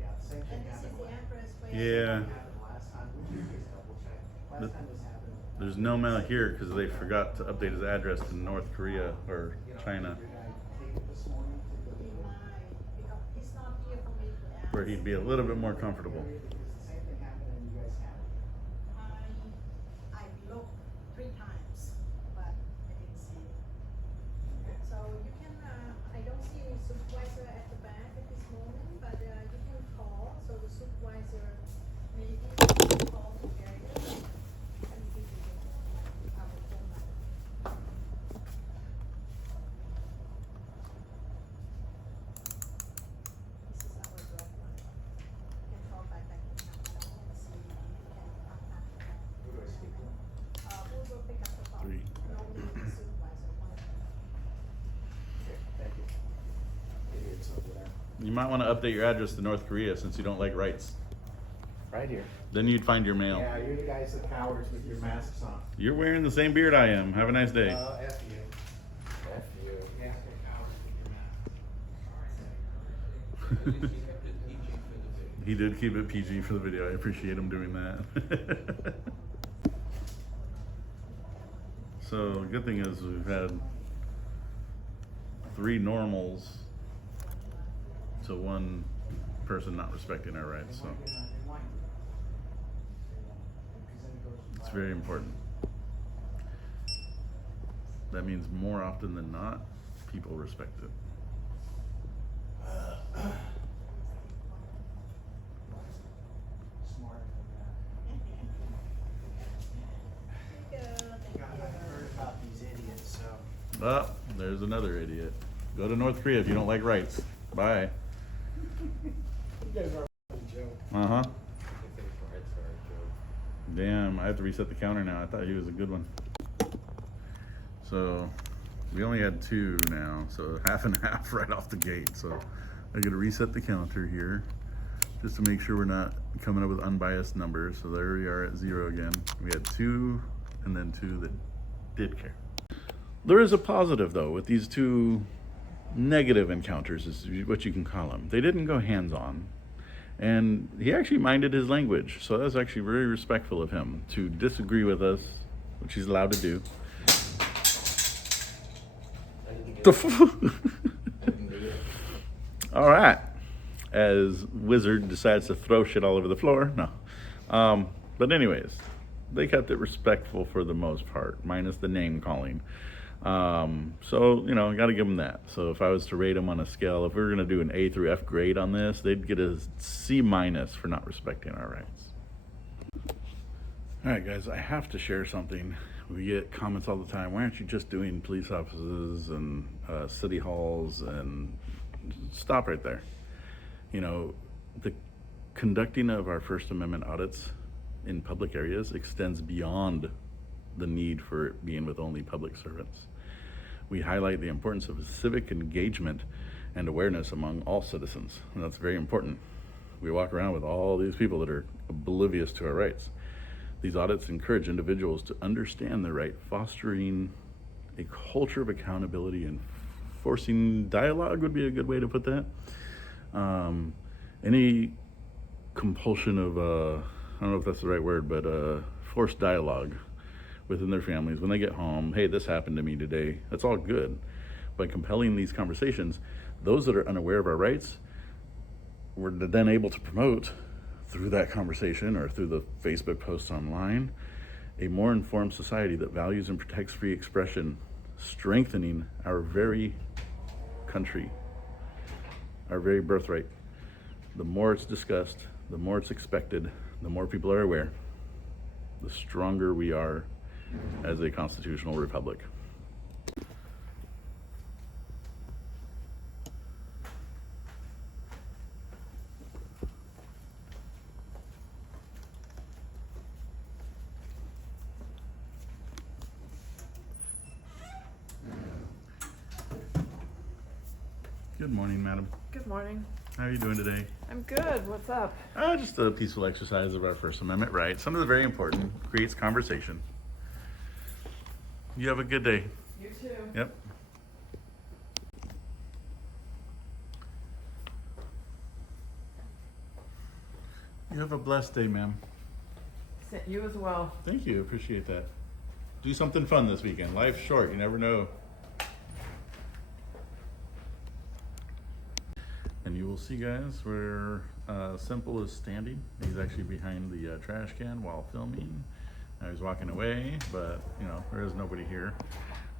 Yeah, same thing And this is happened the last address where. Yeah. last time. We should just double check. Last time this happened. There's no man here because they forgot to update his address to North Korea or China, Did I take it this morning to the He might, because he's not here for me to ask. where he'd be a little bit more comfortable. Because the same thing happened and you guys have it. I looked 3 times, but I didn't see it. So you can, I don't see any supervisor at the back at this moment, but you can call, so the supervisor maybe call the area and give you our phone number. This is our direct line. You can call back and see if you can contact them. Who do I speak to? Who will pick up the phone? Three. Normally the supervisor, one of them. Okay, thank you. Idiots over there. You might want to update your address to North Korea since you don't like rights. Right here. Then you'd find your mail. Yeah, you're the guys that cowards with your masks on. You're wearing the same beard I am. Have a nice day. F you. F you. Yeah, they're cowards with your masks. He did keep it PG for the video. I appreciate him doing that. So the good thing is we've had 3 normals to 1 person not respecting our rights. So it's very important. That means more often than not, people respect it. Smart. God, I've heard about these idiots, so. Oh, there's another idiot. Go to North Korea if you don't like rights. Bye. You guys are a joke. Uh-huh. I think rights are a joke. Damn, I have to reset the counter now. I thought he was a good one. So, we only had 2 now, so half and half right off the gate. So, I gotta reset the counter here just to make sure we're not coming up with unbiased numbers. So there we are at 0 again. We had 2 and then 2 that did care. There is a positive though with these 2 negative encounters, is what you can call them. They didn't go hands-on, and he actually minded his language, so that was actually very respectful of him to disagree with us, which he's allowed to do. All right. As Wizard decides to throw shit all over the floor. No. But anyways, they kept it respectful for the most part, minus the name calling. So, you know, got to give them that. So if I was to rate them on a scale, if we were going to do an A through F grade on this, they'd get a C- for not respecting our rights. All right, guys, I have to share something. We get comments all the time. Why aren't you just doing police offices and city halls? And stop right there. You know, the conducting of our First Amendment audits in public areas extends beyond the need for it being with only public servants. We highlight the importance of civic engagement and awareness among all citizens, and that's very important. We walk around with all these people that are oblivious to our rights. These audits encourage individuals to understand their right, fostering a culture of accountability and forcing dialogue would be a good way to put that. Any compulsion of, I don't know if that's the right word, but forced dialogue within their families when they get home. Hey, this happened to me today. That's all good. By compelling these conversations, those that are unaware of our rights, we're then able to promote through that conversation or through the Facebook posts online, a more informed society that values and protects free expression, strengthening our very country, our very birthright. The more it's discussed, the more it's expected, the more people are aware, the stronger we are as a constitutional republic. Good morning, madam. Good morning. How are you doing today? I'm good. What's up? Just a peaceful exercise of our First Amendment rights. Something very important. Creates conversation. You have a good day. You too. Yep. You have a blessed day, ma'am. You as well. Thank you. Appreciate that. Do something fun this weekend. Life's short. You never know. And you will see, guys, where Simple is standing. He's actually behind the trash can while filming. Now he's walking away, but you know, there is nobody here.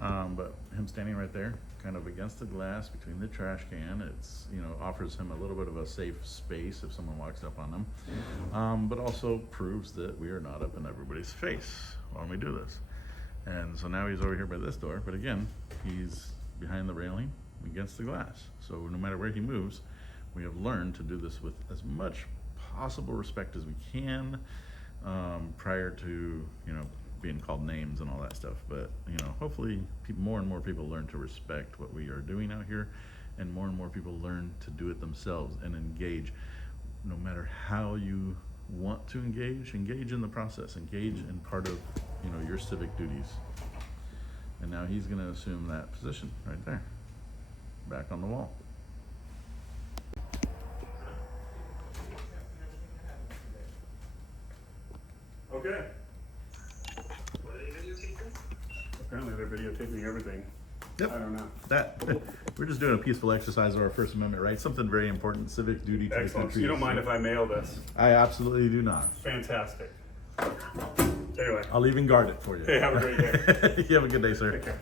But him standing right there, kind of against the glass between the trash can, it's, you know, offers him a little bit of a safe space if someone walks up on him. But also proves that we are not up in everybody's face when we do this. And so now he's over here by this door, but again, he's behind the railing against the glass. So no matter where he moves, we have learned to do this with as much possible respect as we can, prior to, you know, being called names and all that stuff. But, you know, hopefully more and more people learn to respect what we are doing out here, and more people learn to do it themselves and engage. No matter how you want to engage in the process, engage in part of, you know, your civic duties. And now he's going to assume that position right there, back on the wall. Okay. Apparently they're videotaping everything. Yep. I don't know. That we're just doing a peaceful exercise of our First Amendment rights, something very important, civic duty to the Excellent. country. You don't mind if I mail this? I absolutely do not. Fantastic. Anyway. I'll even guard it for you. Hey, have a great day. You have a good day, sir. Take care.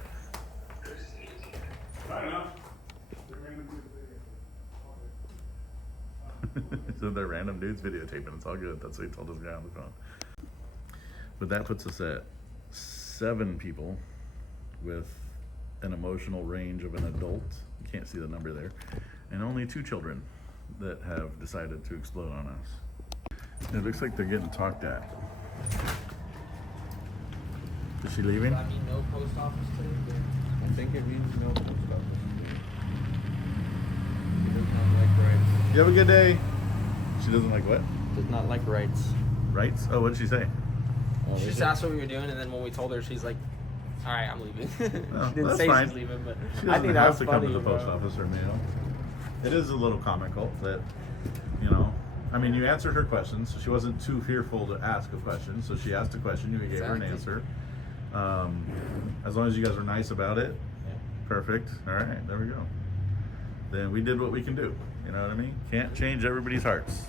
I don't know. So they're random dudes videotaping. It's all good. That's what he told this guy on the phone. But that puts us at 7 people with an emotional range of an adult. You can't see the number there. And only 2 children that have decided to explode on us. It looks like they're getting talked at. Is she leaving? Does that mean no post office today? I think it means no post office. She does not like rights. You have a good day. She doesn't like what? Does not like rights. Rights? Oh, what did she say? She just asked what we were doing, and then when we told her, she's like, "All right, I'm leaving." Oh, She didn't that's say fine. she's leaving, but She I doesn't think that have was to funny. come to the post bro. office or mail. It is a little comical that, you know, I mean, you answered her questions, so she wasn't too fearful to ask a question. So she asked a question, you gave her an answer. As long as you guys were nice about it, perfect. All right, there we go. Then we did what we can do. You know what I mean? Can't change everybody's hearts.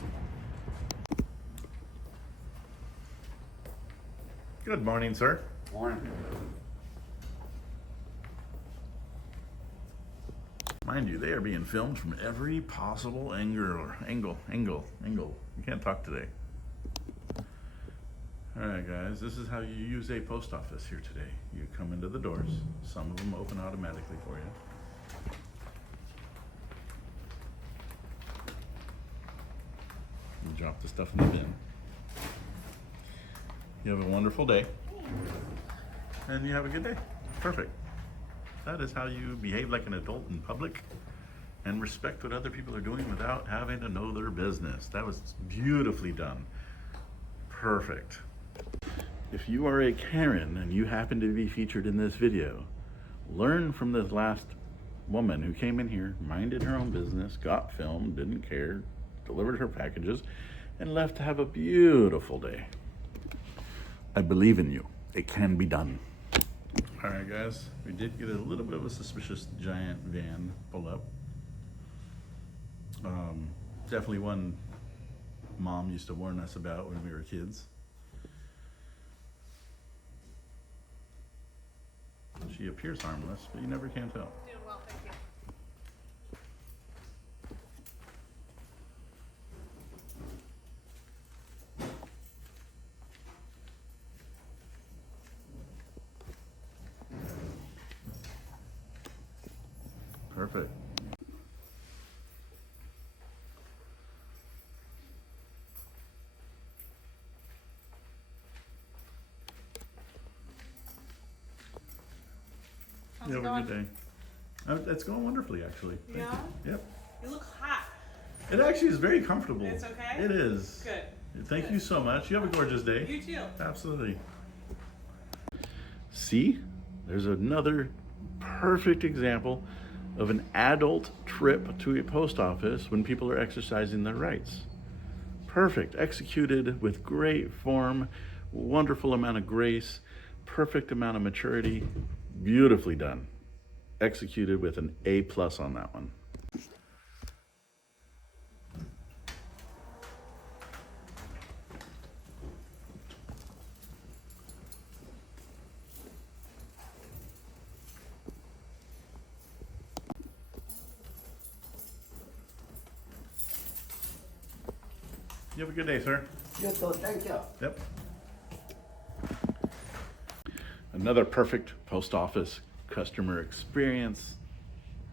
Good morning, sir. Morning. Mind you, they are being filmed from every possible angle. You can't talk today. All right, guys, this is how you use a post office here today. You come into the doors. Some of them open automatically for you. You drop the stuff in the bin. You have a wonderful day. And you have a good day. Perfect. That is how you behave like an adult in public and respect what other people are doing without having to know their business. That was beautifully done. Perfect. If you are a Karen and you happen to be featured in this video, learn from this last woman who came in here, minded her own business, got filmed, didn't care, delivered her packages, and left to have a beautiful day. I believe in you. It can be done. All right, guys, we did get a little bit of a suspicious giant van pull up. Definitely one Mom used to warn us about when we were kids. She appears harmless, but you never can tell. Doing well, thank you. Perfect. How's You it have a going? good day. It's going wonderfully, actually. Thank Yeah? you. Yep. You look hot. It actually is very comfortable. It's okay? It is. Good. Thank you so much. You have a gorgeous day. You too. Absolutely. See, there's another perfect example of an adult trip to a post office when people are exercising their rights. Perfect. Executed with great form, wonderful amount of grace, perfect amount of maturity. Beautifully done. Executed with an A+ on that one. You have a good day, sir. You too, thank you. Yep. Another perfect post office customer experience.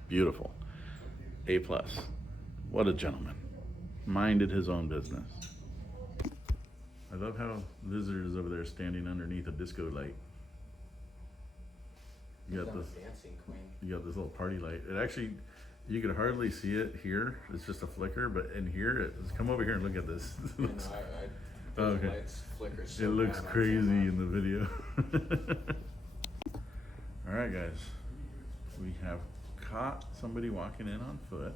Beautiful. A+. What a gentleman. Minded his own business. I love how Lizard is over there standing underneath a disco light. You got this dancing queen. You got this little party light. It actually, you could hardly see it here. It's just a flicker, but in here, it's, come over here and look at this. Those Okay. lights flicker so It looks bad on crazy camera. in the video. All right, guys. We have caught somebody walking in on foot.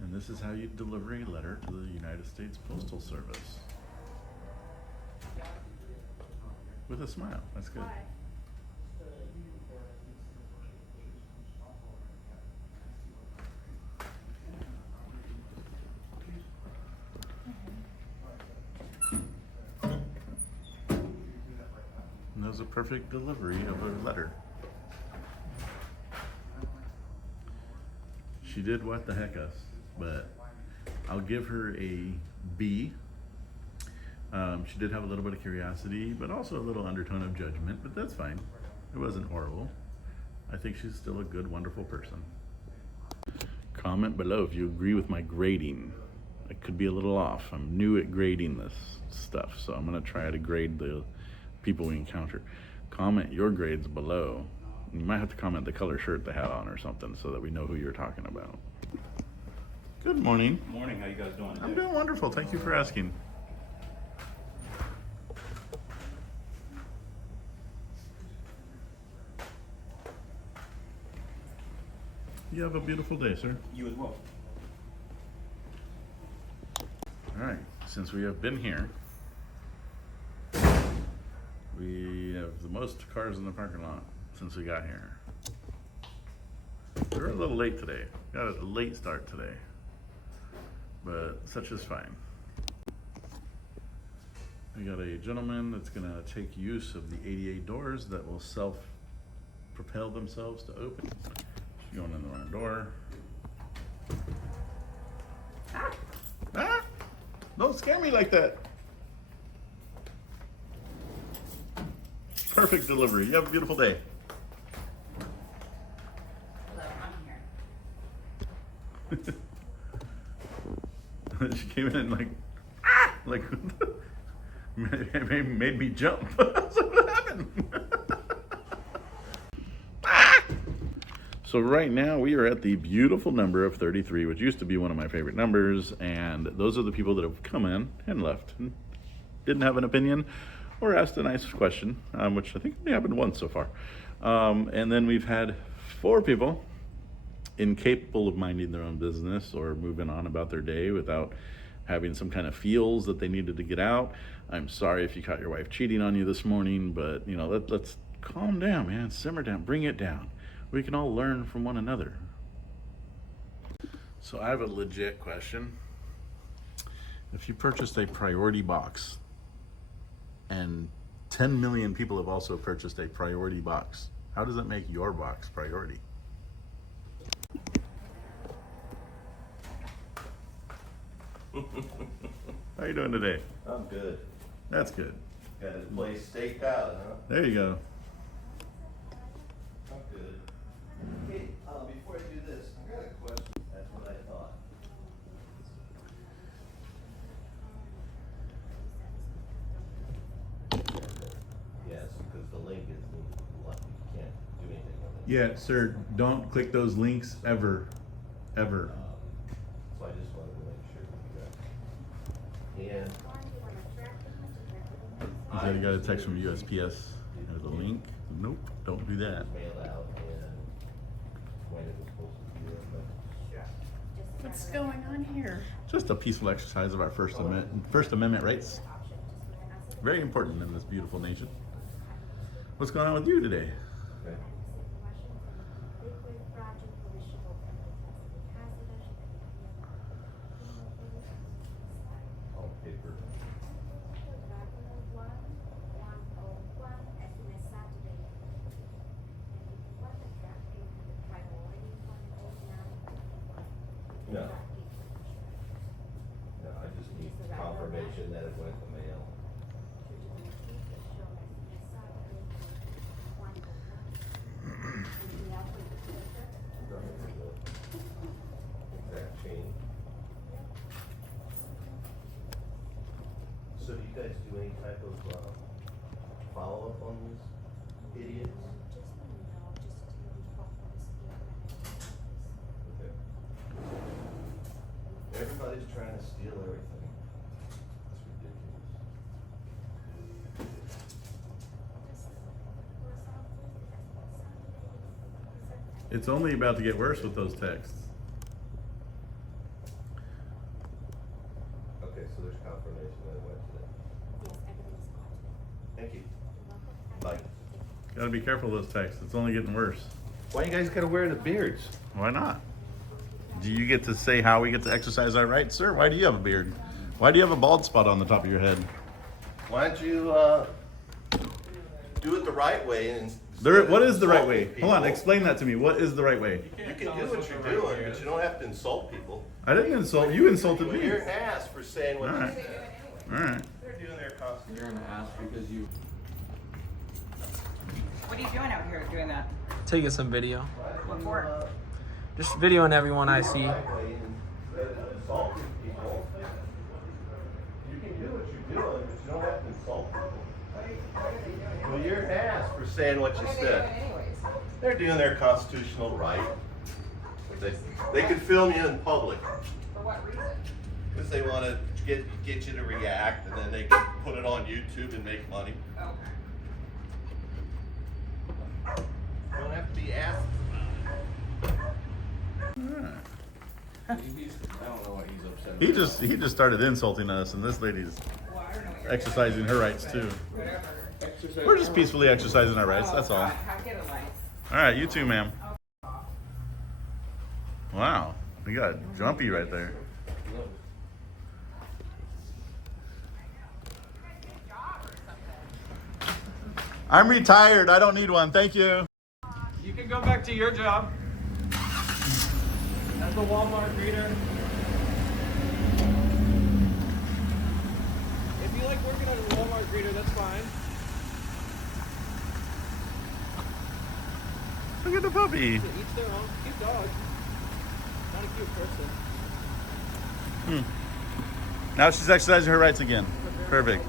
And this is how you deliver a letter to the United States Postal Service. With a smile. That's good. And that was a perfect delivery of a letter. She did what the heck us, but I'll give her a B. She did have a little bit of curiosity, but also a little undertone of judgment, but that's fine. It wasn't horrible. I think she's still a good, wonderful person. Comment below if you agree with my grading. I could be a little off. I'm new at grading this stuff, so I'm gonna try to grade the people we encounter. Comment your grades below. You might have to comment the color shirt they had on or something so that we know who you're talking about. Good morning. Morning, how you guys doing? I'm doing wonderful. Thank you for asking. You have a beautiful day, sir. You as well. All right, since we have been here, we have the most cars in the parking lot since we got here. We're a little late today. Got a late start today. but such is fine. We got a gentleman that's gonna take use of the 88 doors that will self-propel themselves to open. She's going in the wrong door. Ah! Don't scare me like that. Perfect delivery. You have a beautiful day. She came in and like made me jump. What happened? So right now we are at the beautiful number of 33, which used to be one of my favorite numbers, and those are the people that have come in and left and didn't have an opinion or asked a nice question, which I think only happened once so far. And then we've had 4 people incapable of minding their own business or moving on about their day without having some kind of feels that they needed to get out. I'm sorry if you caught your wife cheating on you this morning, but you know, let's calm down, man, simmer down, bring it down. We can all learn from one another. So I have a legit question. If you purchased a priority box and 10 million people have also purchased a priority box, how does it make your box priority? How you doing today? I'm good. That's good. Got his place staked out, huh? There you go. I'm good. Hey, before I do this, I got a question. That's what I thought. Yes, because the link is locked. You can't do anything with it. Yeah, sir, don't click those links ever. Ever. So I just wanted to make sure we got. And You said you got a text from USPS. There's a link. Nope, don't do that. mail out and when it was supposed to be there, but What's going on here? Just a peaceful exercise of our First Amendment rights. Very important in this beautiful nation. What's going on with you today? okay. All paper. No. No, I just need confirmation that it went in the mail. Exact chain. So do you guys do any type of follow-up on these idiots? Okay. Everybody's trying to steal everything. It's ridiculous. It's only about to get worse with those texts. Okay, so there's confirmation that it went today. Thank you. Bye. Gotta be careful of those texts. It's only getting worse. Why you guys gotta wear the beards? Why not? Do you get to say how we get to exercise our rights, sir? Why do you have a beard? Why do you have a bald spot on the top of your head? Why don't you do it the right way and What is the right way? Hold on, explain that to me. What is the right way? You can do what you're doing, but you don't have to insult people. I didn't insult you. Insulted Well, me. you're an ass for saying what All you right. said. All right. They're doing their costume. You're gonna ask because you. What are you doing out here doing that? Taking some video. What for? Just videoing everyone I see. Insulting people. You can do what you're doing, but you don't have to insult people. Well, you're an ass for saying what you said. They're doing their constitutional right. They could film you in public. For what reason? Because they want to get you to react, and then they can put it on YouTube and make money. Okay. You don't have to be asses I don't know what he's upset about. He just started insulting us, and this lady's exercising her rights too. We're just peacefully exercising our rights. That's all. All right, you too, ma'am. Wow, we got jumpy right there. I'm retired. I don't need one. Thank you. You can go back to your job as the Walmart greeter. If you like working as a Walmart greeter, that's fine. Look at the puppy. Each their own. Cute dog. Not a cute person. Now she's exercising her rights again. Perfect.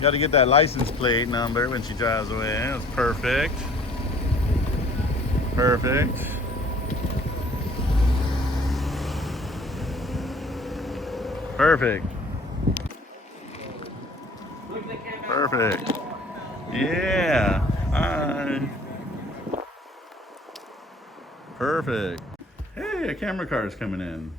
Got to get that license plate number when she drives away. That's perfect. Perfect. Perfect. Perfect. Yeah. Hi. Perfect. Hey, a camera car is coming in.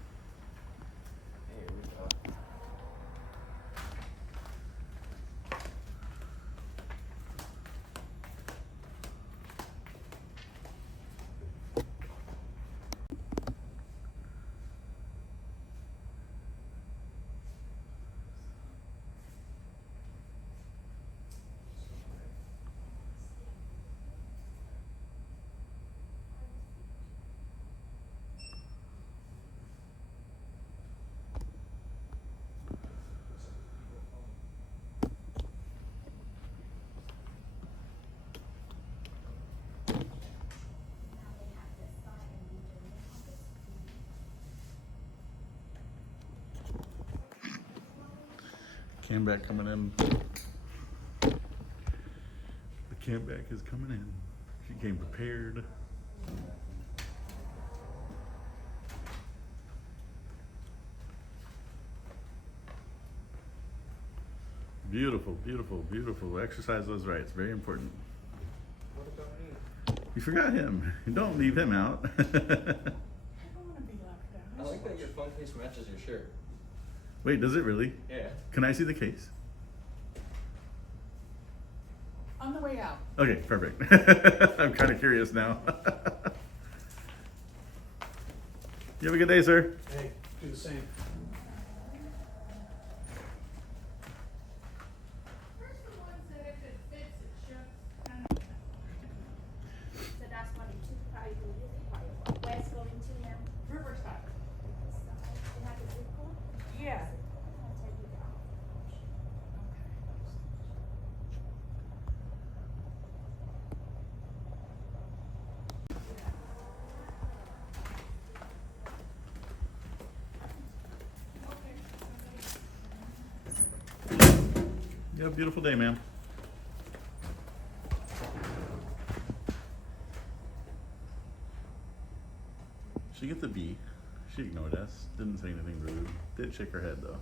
Cameback coming in. The cameback is coming in. She came prepared. Beautiful, beautiful, beautiful. Exercise those rights. Very important. What about me? You forgot him. Don't leave him out. I don't want to be left I out. like that your phone case matches your shirt. Wait, does it really? Yeah. Can I see the case? On the way out. Okay, perfect. I'm kind of curious now. You have a good day, sir. Hey, do the same. So that's what it took probably to use it probably west going to now. Riverside. It has a zip code. Yeah. I'll tell you that. You have a beautiful day, ma'am. She gets a B. She ignored us. Didn't say anything rude. Did shake her head though.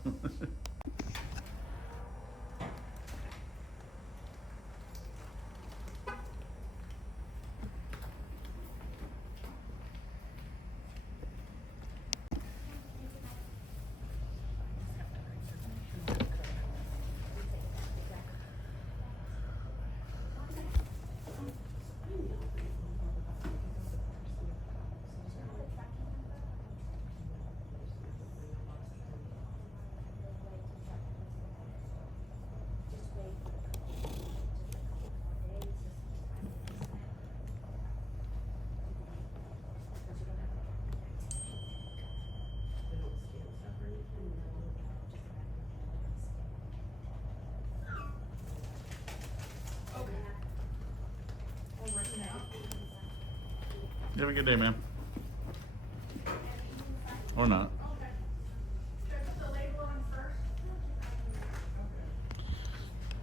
You have a good day, ma'am. Or not.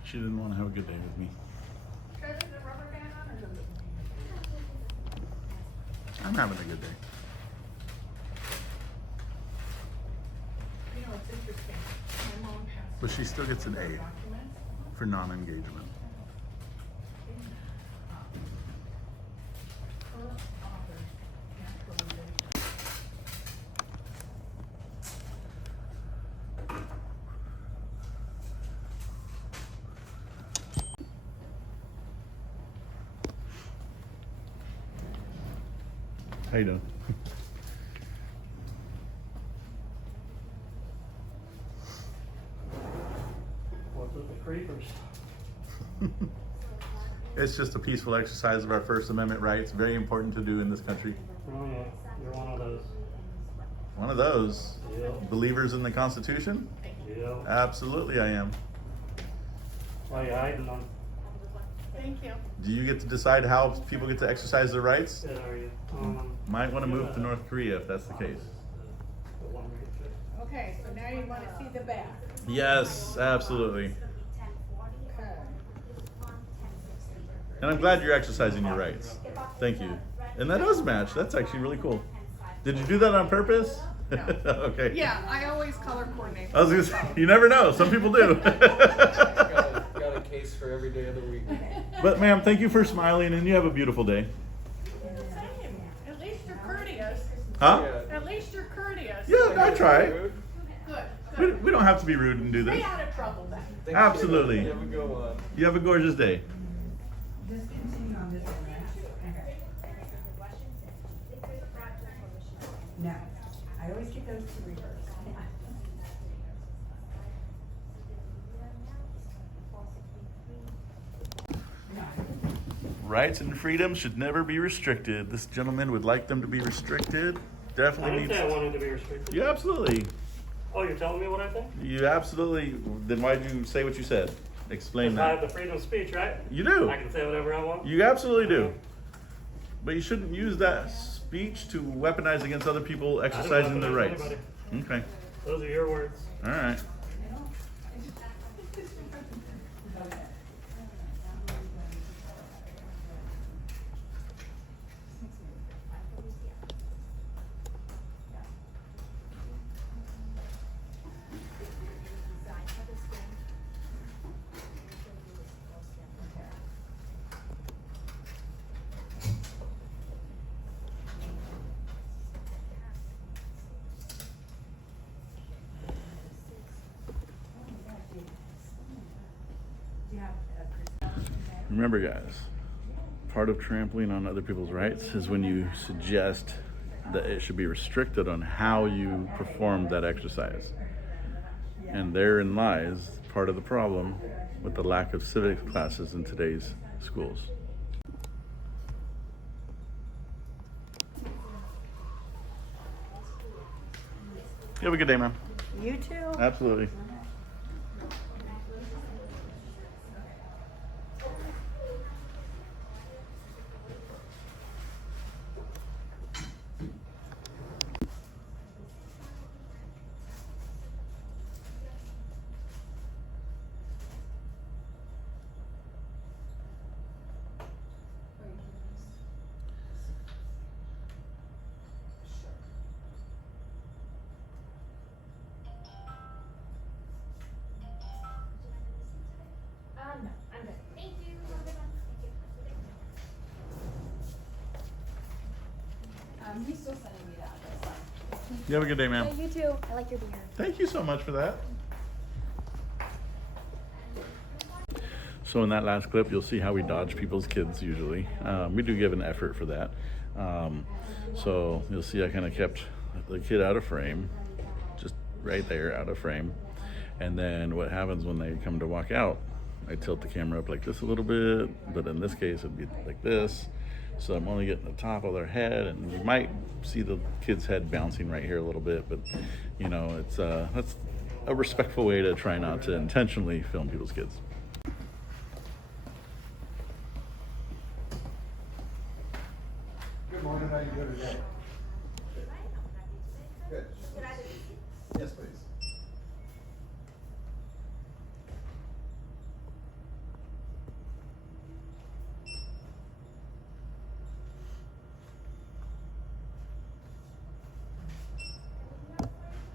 She didn't want to have a good day with me. I'm having a good day. You know, it's interesting. My mom passed. But she still gets an A for non-engagement. Her authors naturally How you doing? What's with the creepers. It's just a peaceful exercise of our First Amendment rights. Very important to do in this country. Oh yeah, you're one of those. One of those. Yep. Believers in the Constitution? Yep. Absolutely I am. Why are you hiding them? Thank you. Do you get to decide how people get to exercise their rights? Good, are you? Might want to move to North Korea if that's the case. Okay, so now you want to see the back. Yes, absolutely. Okay. And I'm glad you're exercising your rights. Thank you. And that does match. That's actually really cool. Did you do that on purpose? No. Okay. Yeah, I always color coordinate. I was gonna say, you never know. Some people do. Got a case for every day of the week. But ma'am, thank you for smiling and you have a beautiful day. At least you're courteous. Huh? At least you're courteous. Yeah, I try. Good. We don't have to be rude and do Stay this. out of trouble then. Absolutely. You have a good one. You have a gorgeous day. Just continue on this one, right? Okay. No, I always get those to reverse. Rights and freedoms should never be restricted. This gentleman would like them to be restricted. I Definitely didn't needs. say I wanted to be restricted. You absolutely. Oh, you're telling me what I think? You absolutely. Then why did you say what you said? Explain Because I have that. the freedom of speech, right? You do. I can say whatever I want. You absolutely do. But you shouldn't use that speech to weaponize against other people exercising their weaponize rights. anybody. Okay. Those are your words. All right. Remember, guys, part of trampling on other people's rights is when you suggest that it should be restricted on how you perform that exercise. And therein lies part of the problem with the lack of civics classes in today's schools. You have a good day, man. You too. Absolutely. No, I'm good. Thank you. He's still sending me that. That's fine. You have a good day, ma'am. Yeah, you too. I like your beer. Thank you so much for that. So in that last clip, you'll see how we dodge people's kids usually. We do give an effort for that. So you'll see I kind of kept the kid out of frame, just right there out of frame. And then what happens when they come to walk out, I tilt the camera up like this a little bit, but in this case it'd be like this. So I'm only getting the top of their head, and you might see the kid's head bouncing right here a little bit, but you know, it's that's a respectful way to try not to intentionally film people's kids. Good morning, how you doing today? Good. Yes, please.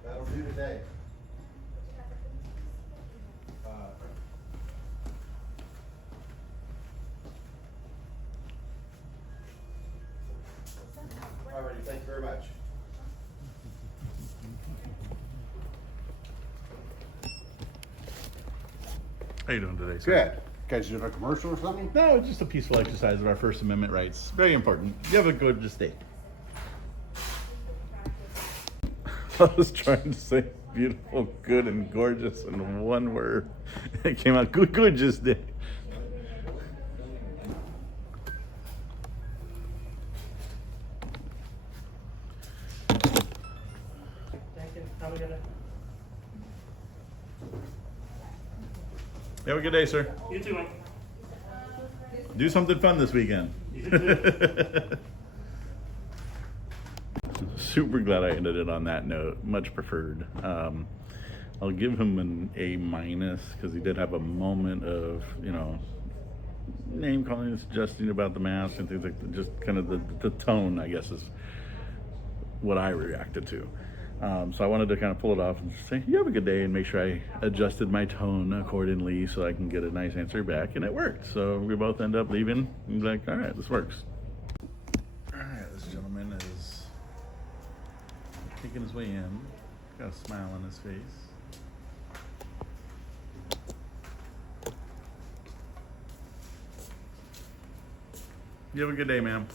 That'll do today. Alrighty, thank you very much. How you doing today, sir? Good. Guys doing a commercial or something? No, just a peaceful exercise of our First Amendment rights. Very important. You have a good day. I was trying to say beautiful, good, and gorgeous in one word. It came out gorgeous day. Thank you. Have a good day. Have a good day, sir. You too, man. Do something fun this weekend. You too. Super glad I ended it on that note. Much preferred. I'll give him an A- because he did have a moment of, you know, name calling and suggesting about the mask and things like that. Just kind of the tone, I guess, is what I reacted to. So I wanted to kind of pull it off and just say, you have a good day, and make sure I adjusted my tone accordingly so I can get a nice answer back, and it worked. So we both end up leaving and like, all right, this works. All right, this gentleman is taking his way in. Got a smile on his face. You have a good day, ma'am.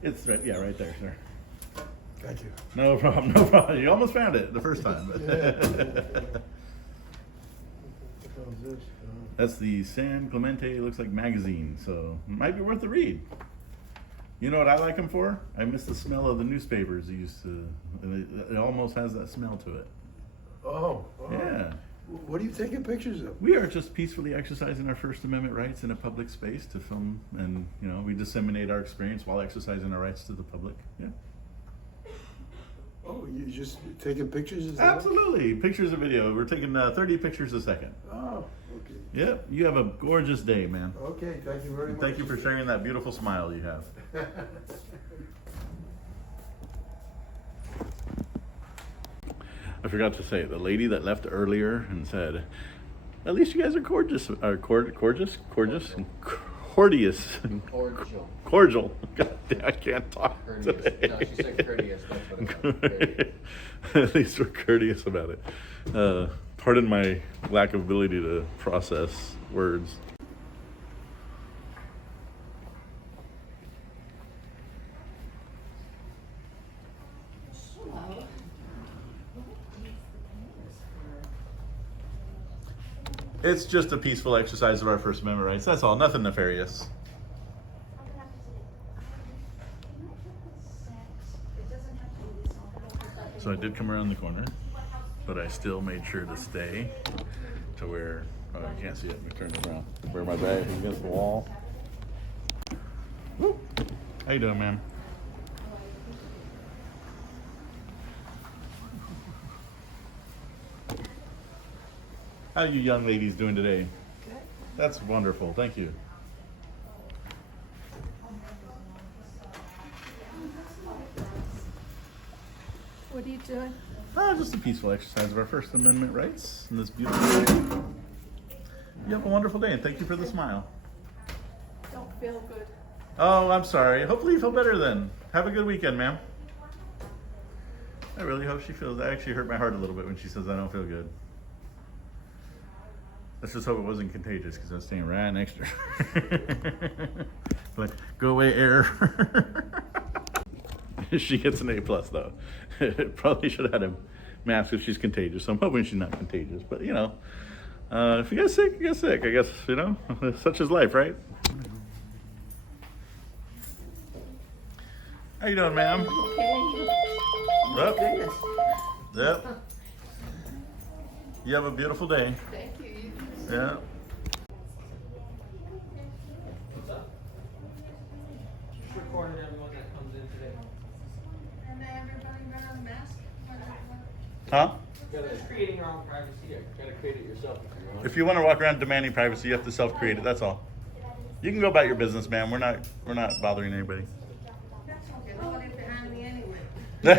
It's right, yeah, right there, sir. Got you. No problem, no problem. You almost found it the first time. That's the San Clemente, looks like magazine, so it might be worth a read. You know what I like them for? I miss the smell of the newspapers. They used to, it almost has that smell to it. Oh. Yeah. What are you taking pictures of? We are just peacefully exercising our First Amendment rights in a public space to film, and you know, we disseminate our experience while exercising our rights to the public. Yeah. Oh, you just taking pictures? Is that Absolutely. Pictures of video. We're taking 30 pictures a second. Oh, okay. Yep. You have a gorgeous day, man. Okay, thank you very much. Thank you for sharing that beautiful smile you have. I forgot to say, the lady that left earlier and said, at least you guys are gorgeous, cordial. Cordial. God damn, I can't talk today. No, she said courteous. That's what it meant. At least we're courteous about it. Pardon my lack of ability to process words. It's just a peaceful exercise of our First Amendment rights. That's all. Nothing nefarious. So I did come around the corner, but I still made sure to stay to where, oh, you can't see it. Let me turn it around. Where my back is against the wall. Woo. How you doing, man? How are you young ladies doing today? Good. That's wonderful. Thank you. What are you doing? Just a peaceful exercise of our First Amendment rights in this beautiful day. You have a wonderful day, and thank you for the smile. Don't feel good. Oh, I'm sorry. Hopefully you feel better then. Have a good weekend, ma'am. I really hope she feels. That actually hurt my heart a little bit when she says I don't feel good. Let's just hope it wasn't contagious, because I was staying right next to her. But go away, air. She gets an A+ though. Probably should have had a mask if she's contagious. So I'm hoping she's not contagious. But you know, if you get sick, you get sick. I guess, you know, such is life, right? How you doing, ma'am? Okay. Yep. Goodness. Yep. You have a beautiful day. Thank you. Yeah. Just recording everyone that comes in today. And everybody wear a mask? Huh? It's creating your own privacy. You gotta create it yourself if you want. If you want to walk around demanding privacy, you have to self-create it. That's all. You can go about your business, ma'am. We're not bothering anybody. That's okay. Nobody's behind me anyway. I'm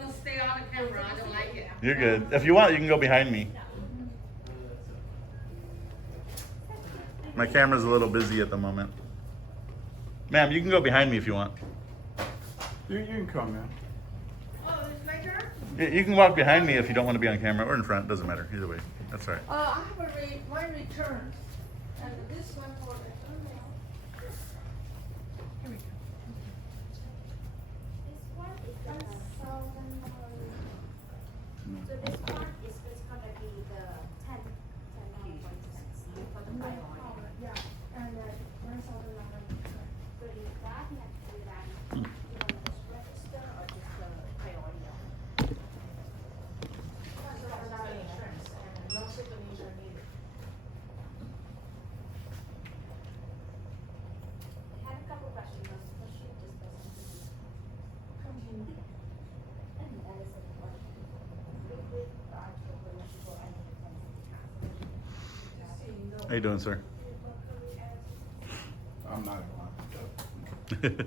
gonna stay on the camera. I don't like it. You're good. If you want, you can go behind me. My camera's a little busy at the moment. Ma'am, you can go behind me if you want. You can come, man. Oh, it's my turn? You can walk behind me if you don't want to be on camera, or in front. Doesn't matter. Either way. That's all right. I have mine returned. And this one for the How you doing, sir? I'm not gonna.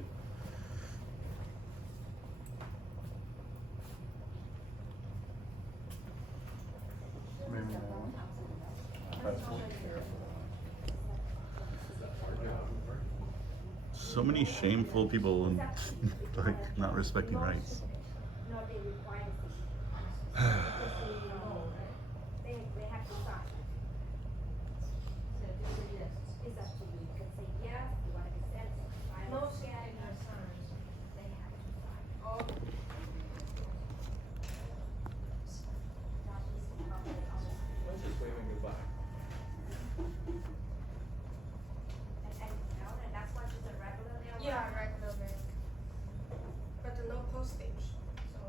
So many shameful people and like not respecting rights. Let's just waving goodbye. Yeah, regular mail. But no postage. So.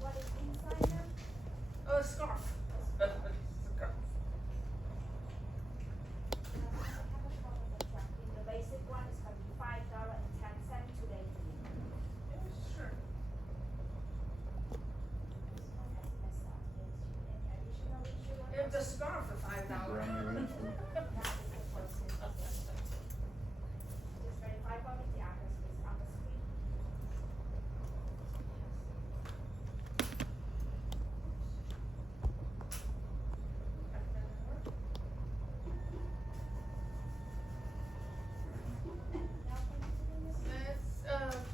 What is inside there? Oh, a scarf. Scarf. The basic one is going to be $5.10 today. Sure. It's a scarf for $5.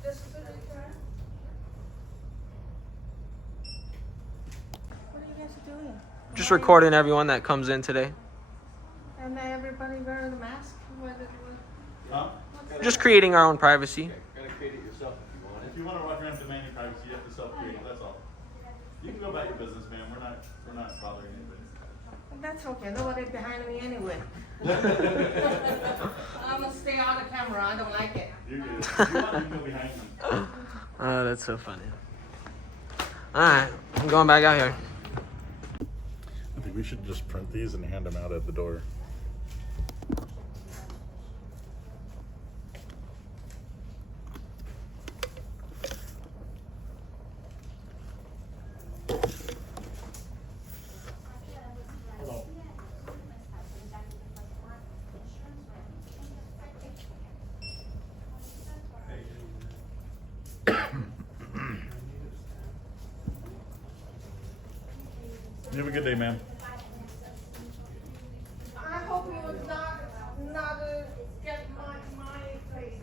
This is the return. What are you guys doing? Just recording everyone that comes in today. And everybody wearing a mask? Huh? Just creating our own privacy. Gotta create it yourself if you want it. If you want to walk around demanding privacy, you have to self-create. That's all. You can go about your business, man. We're not bothering anybody. That's okay. Nobody behind me anyway. I'm gonna stay on the camera. I don't like it. You're good. If you want, you can go behind me. Oh, that's so funny. Alright, I'm going back out here. I think we should just print these and hand them out at the door. You have a good day, ma'am. I hope you would not get my face.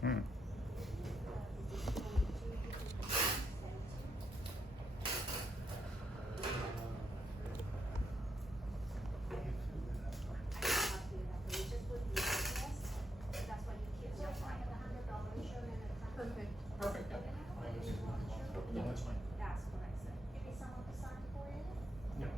Hmm. Perfect. No, that's fine. That's correct, sir. Give me someone to sign for you. Yeah.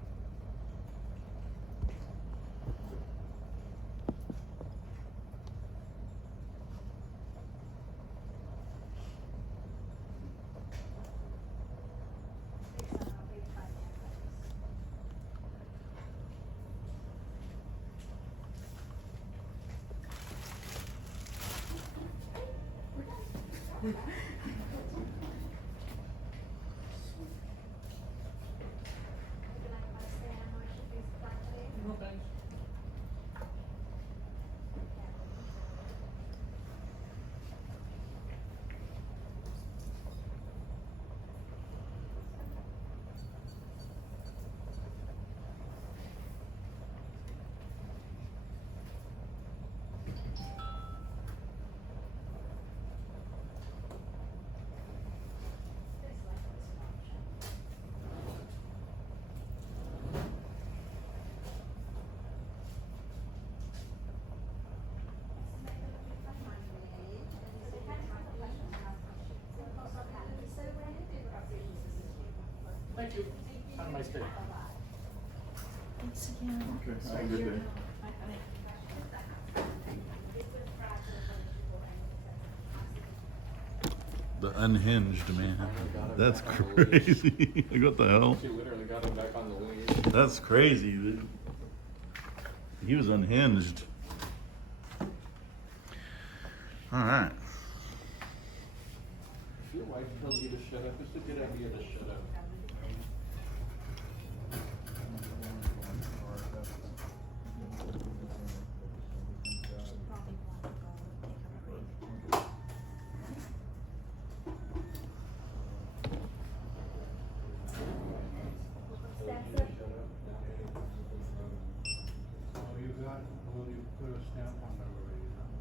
Thank you. Have a nice day. Thanks again. Okay, have a good day. The unhinged man. That's crazy. Like, what the hell? She literally got him back on the leash. That's crazy, dude. He was unhinged. All right. If your wife tells you to shut up, it's a good idea to shut up.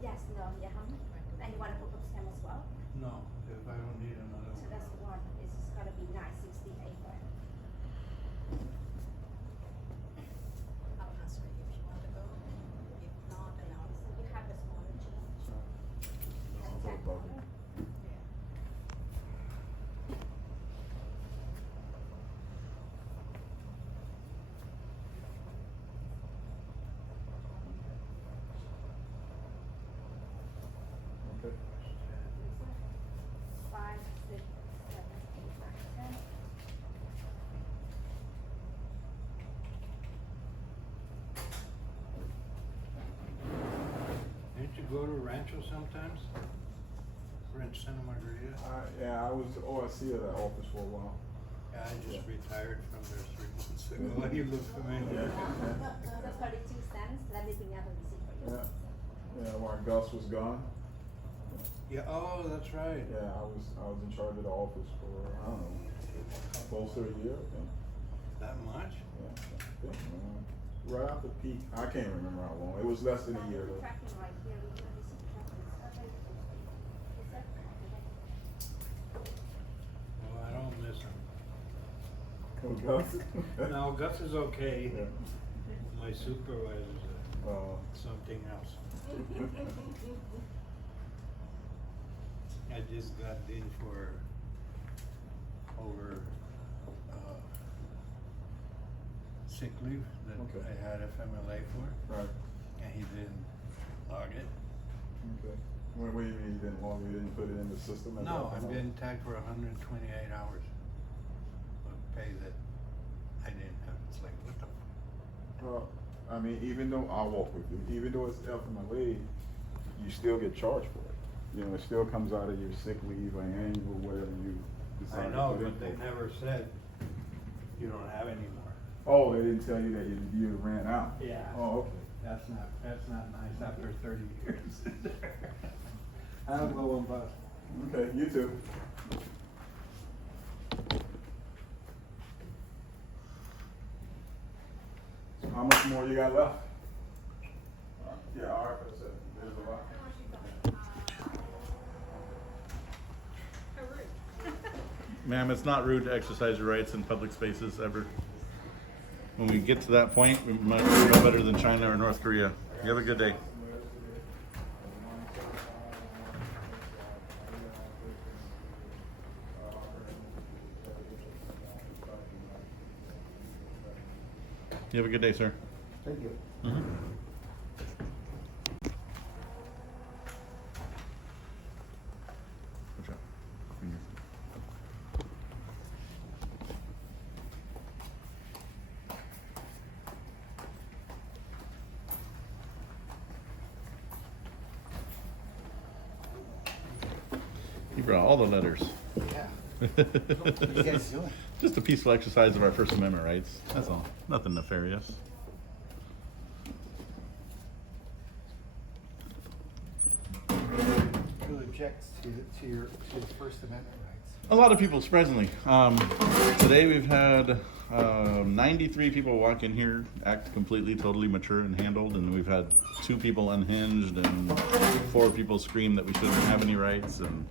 Yes, no, yeah. And you want to put up stem as well? No, if I don't need another So that's the one. It's just gotta be 968. I'll ask her if you want to go. If not, then I'll. So you have the smaller too. That's $10. Okay. 5, 6, 7, 8, 9, 10. Didn't you go to Rancho sometimes? Ranch Santa Margarita? Yeah, I was OSC at that office for a while. Yeah, I just retired from there 3 months ago. You look familiar. That's 32 cents. Let me bring up a receipt for you. Yeah, while Gus was gone. Yeah, oh, that's right. Yeah, I was in charge of the office for, I don't know, close to a year, I think. That much? Yeah, I think, right after peak. I can't remember how long. It was less than a year though. Tracking right here. We have receipt tracking. Oh, I don't miss him. Oh, Gus? No, Gus is okay. Yeah. My supervisor's something else. I just got in for over sick leave that I had FMLA for. Right. And he didn't log it. Okay. What do you mean you didn't log it? You didn't put it in the system? No, I'm getting tagged for 128 hours of pay that I didn't have. It's like, what the? I mean, even though, I'll walk with you, even though it's FMLA, you still get charged for it. You know, it still comes out of your sick leave or annual, whatever you decide. I know, but they never said you don't have any more. Oh, they didn't tell you that you ran out? Yeah. Oh, okay. That's not nice after 30 years. I'll go and bust. Okay, you too. How much more you got left? Yeah, all right, that's it. There's a lot. Ma'am, it's not rude to exercise your rights in public spaces ever. When we get to that point, we might know better than China or North Korea. You have a good day. You have a good day, sir. Thank you. Mm-hmm. Good job. He brought all the letters. Yeah. What are you guys doing? Just a peaceful exercise of our First Amendment rights. That's all. Nothing nefarious. Who objects to the First Amendment rights? A lot of people, surprisingly. Today we've had 93 people walk in here, act completely, totally mature and handled, and we've had 2 people unhinged and 4 people scream that we shouldn't have any rights. And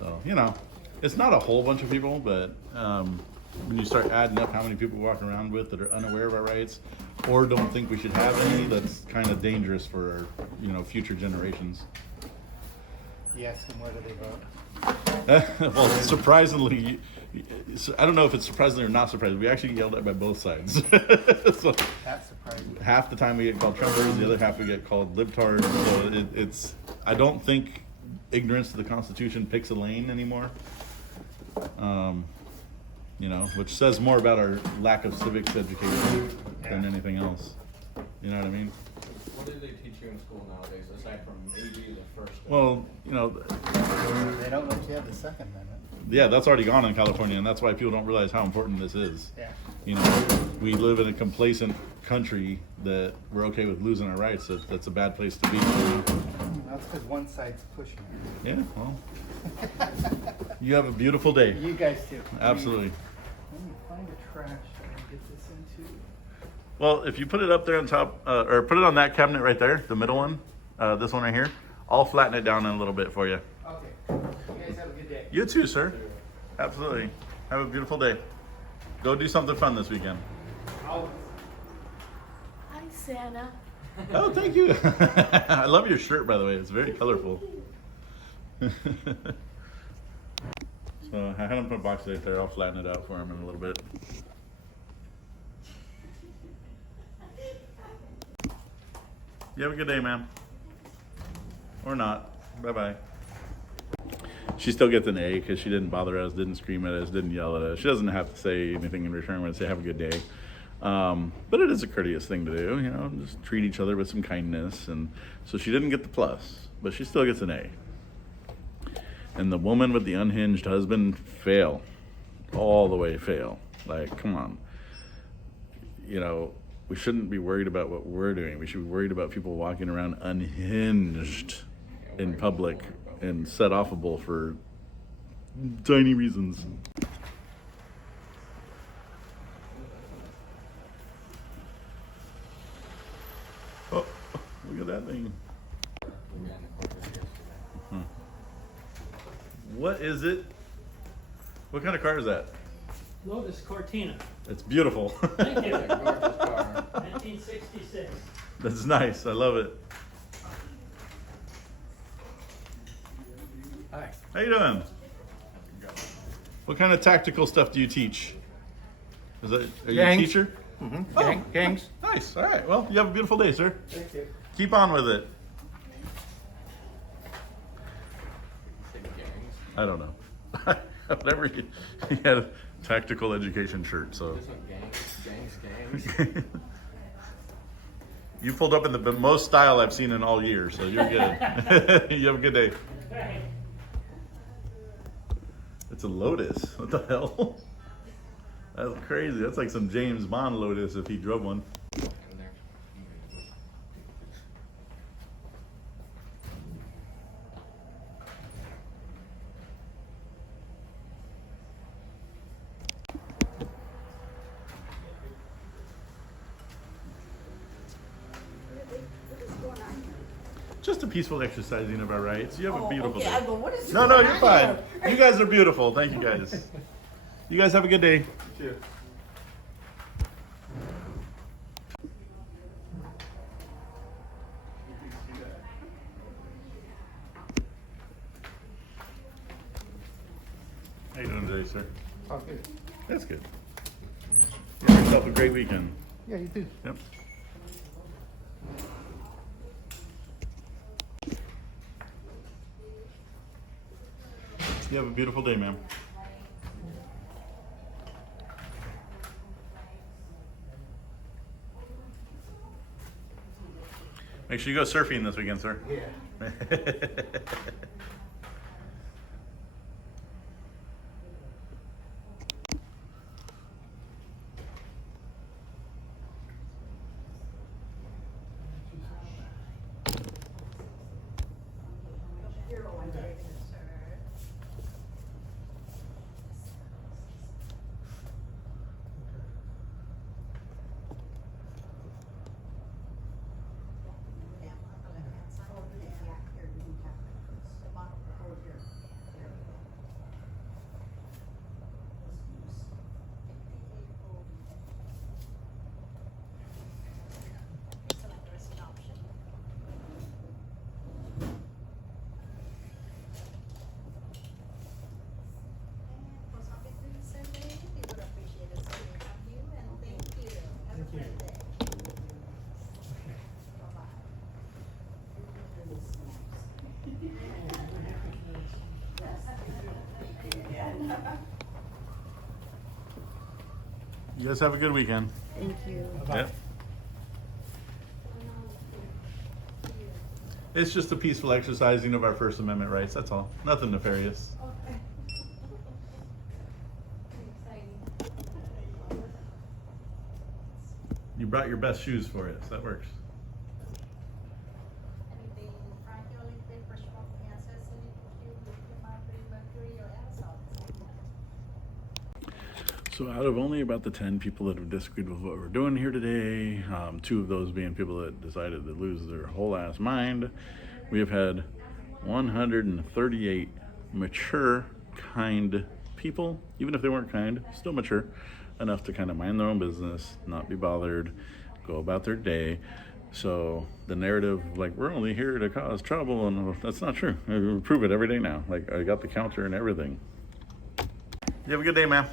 so, you know, it's not a whole bunch of people, but when you start adding up how many people we walk around with that are unaware of our rights or don't think we should have any, that's kind of dangerous for our, you know, future generations. Yes, and where do they vote? Well, surprisingly, I don't know if it's surprisingly or not surprising. We actually get yelled at by both sides. So That's surprising. half the time we get called Trumpers, the other half we get called libtards. So it's. I don't think ignorance to the Constitution picks a lane anymore. You know, which says more about our lack of civics education than anything else. You know what I mean? What do they teach you in school nowadays, aside from maybe the First Amendment? Well, you know, They don't let you have the Second Amendment. yeah, that's already gone in California, and that's why people don't realize how important this is. Yeah. You know, we live in a complacent country that we're okay with losing our rights. That's a bad place to be. That's because one side's pushing it. Yeah, well, you have a beautiful day. You guys too. Absolutely. Let me find a trash that I can get this into. Well, if you put it up there on top, or put it on that cabinet right there, the middle one, this one right here, I'll flatten it down in a little bit for you. Okay. You guys have a good day. You too, sir. Absolutely. Have a beautiful day. Go do something fun this weekend. I'll... Hi, Santa. Oh, thank you. I love your shirt, by the way. It's very colorful. So I had him put a box right there. I'll flatten it out for him in a little bit. You have a good day, ma'am. Or not. Bye-bye. She still gets an A because she didn't bother us, didn't scream at us, didn't yell at us. She doesn't have to say anything in return when I say have a good day. But it is a courteous thing to do, you know, just treat each other with some kindness. And so she didn't get the plus, but she still gets an A. And the woman with the unhinged husband, fail. All the way fail. Like, come on. You know, we shouldn't be worried about what we're doing. We should be worried about people walking around unhinged in public and set offable for tiny reasons. Oh, look at that thing. What is it? What kind of car is that? Lotus Cortina. It's beautiful. Thank you. 1966. That's nice. I love it. Hi. How you doing? What kind of tactical stuff do you teach? Is that, are you a Gangs. teacher? Mm-hmm. Gangs. Nice. All right. Well, you have a beautiful day, sir. Thank you. Keep on with it. I don't know. Whatever. He had a tactical education shirt, so. Gangs. You pulled up in the most style I've seen in all year, so you're good. You have a good day. It's a Lotus. What the hell? That's crazy. That's like some James Bond Lotus if he drove one. Just a peaceful exercising of our rights. You have a beautiful day. I go, what is No, going you're on fine. here? You guys are beautiful. Thank you, guys. You guys have a good day. Cheers. How you doing today, sir? Oh, good. That's good. You have yourself a great weekend. Yeah, you too. Yep. You have a beautiful day, ma'am. Make sure you go surfing this weekend, sir. Yeah. You guys have a good weekend. Thank you. Yep. It's just a peaceful exercising of our First Amendment rights, that's all. Nothing nefarious. You brought your best shoes for it, so that works. So out of only about the 10 people that have disagreed with what we're doing here today, 2 of those being people that decided to lose their whole ass mind, we have had 138 mature, kind people, even if they weren't kind, still mature enough to kind of mind their own business, not be bothered, go about their day. So the narrative, like, we're only here to cause trouble, and that's not true. I prove it every day now. Like, I got the counter and everything. You have a good day, ma'am.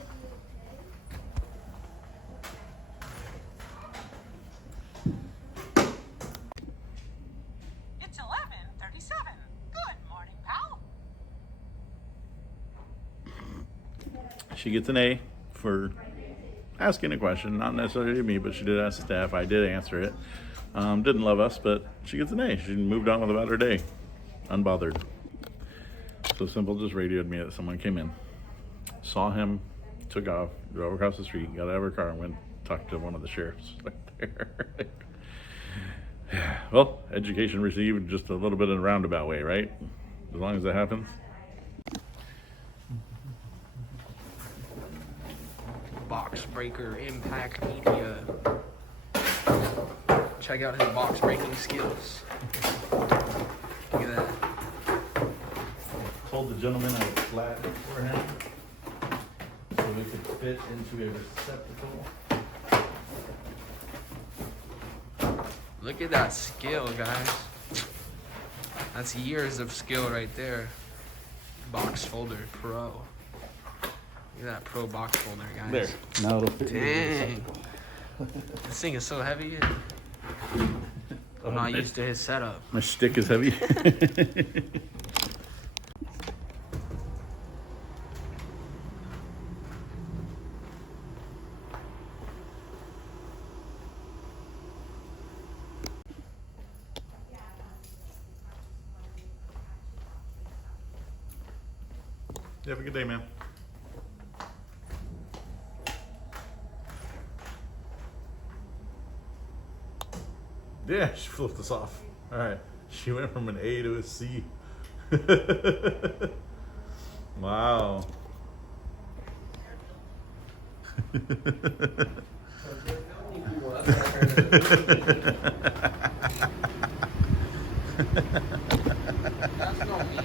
It's 11:37. Good morning, pal. She gets an A for asking a question, not necessarily to me, but she did ask the staff. I did answer it. Didn't love us, but she gets an A. She moved on with about her day, unbothered. So Simple just radioed me that someone came in, saw him, took off, drove across the street, got out of her car, and went and talked to one of the sheriffs right there. Well, education received, just a little bit in a roundabout way, right? As long as that happens. Box breaker impact media. Check out his box breaking skills. Look at that. Told the gentleman I would flatten it for him so we could fit into a receptacle. Look at that skill, guys. That's years of skill right there. Box folder pro. Look at that pro box folder, guys. There. Now it'll fit. Dang. This thing is so heavy. I'm not used to his setup. My stick is heavy. You have a good day, man. Yeah, she flipped us off. All right. She went from an A to a C. Wow. That's not me.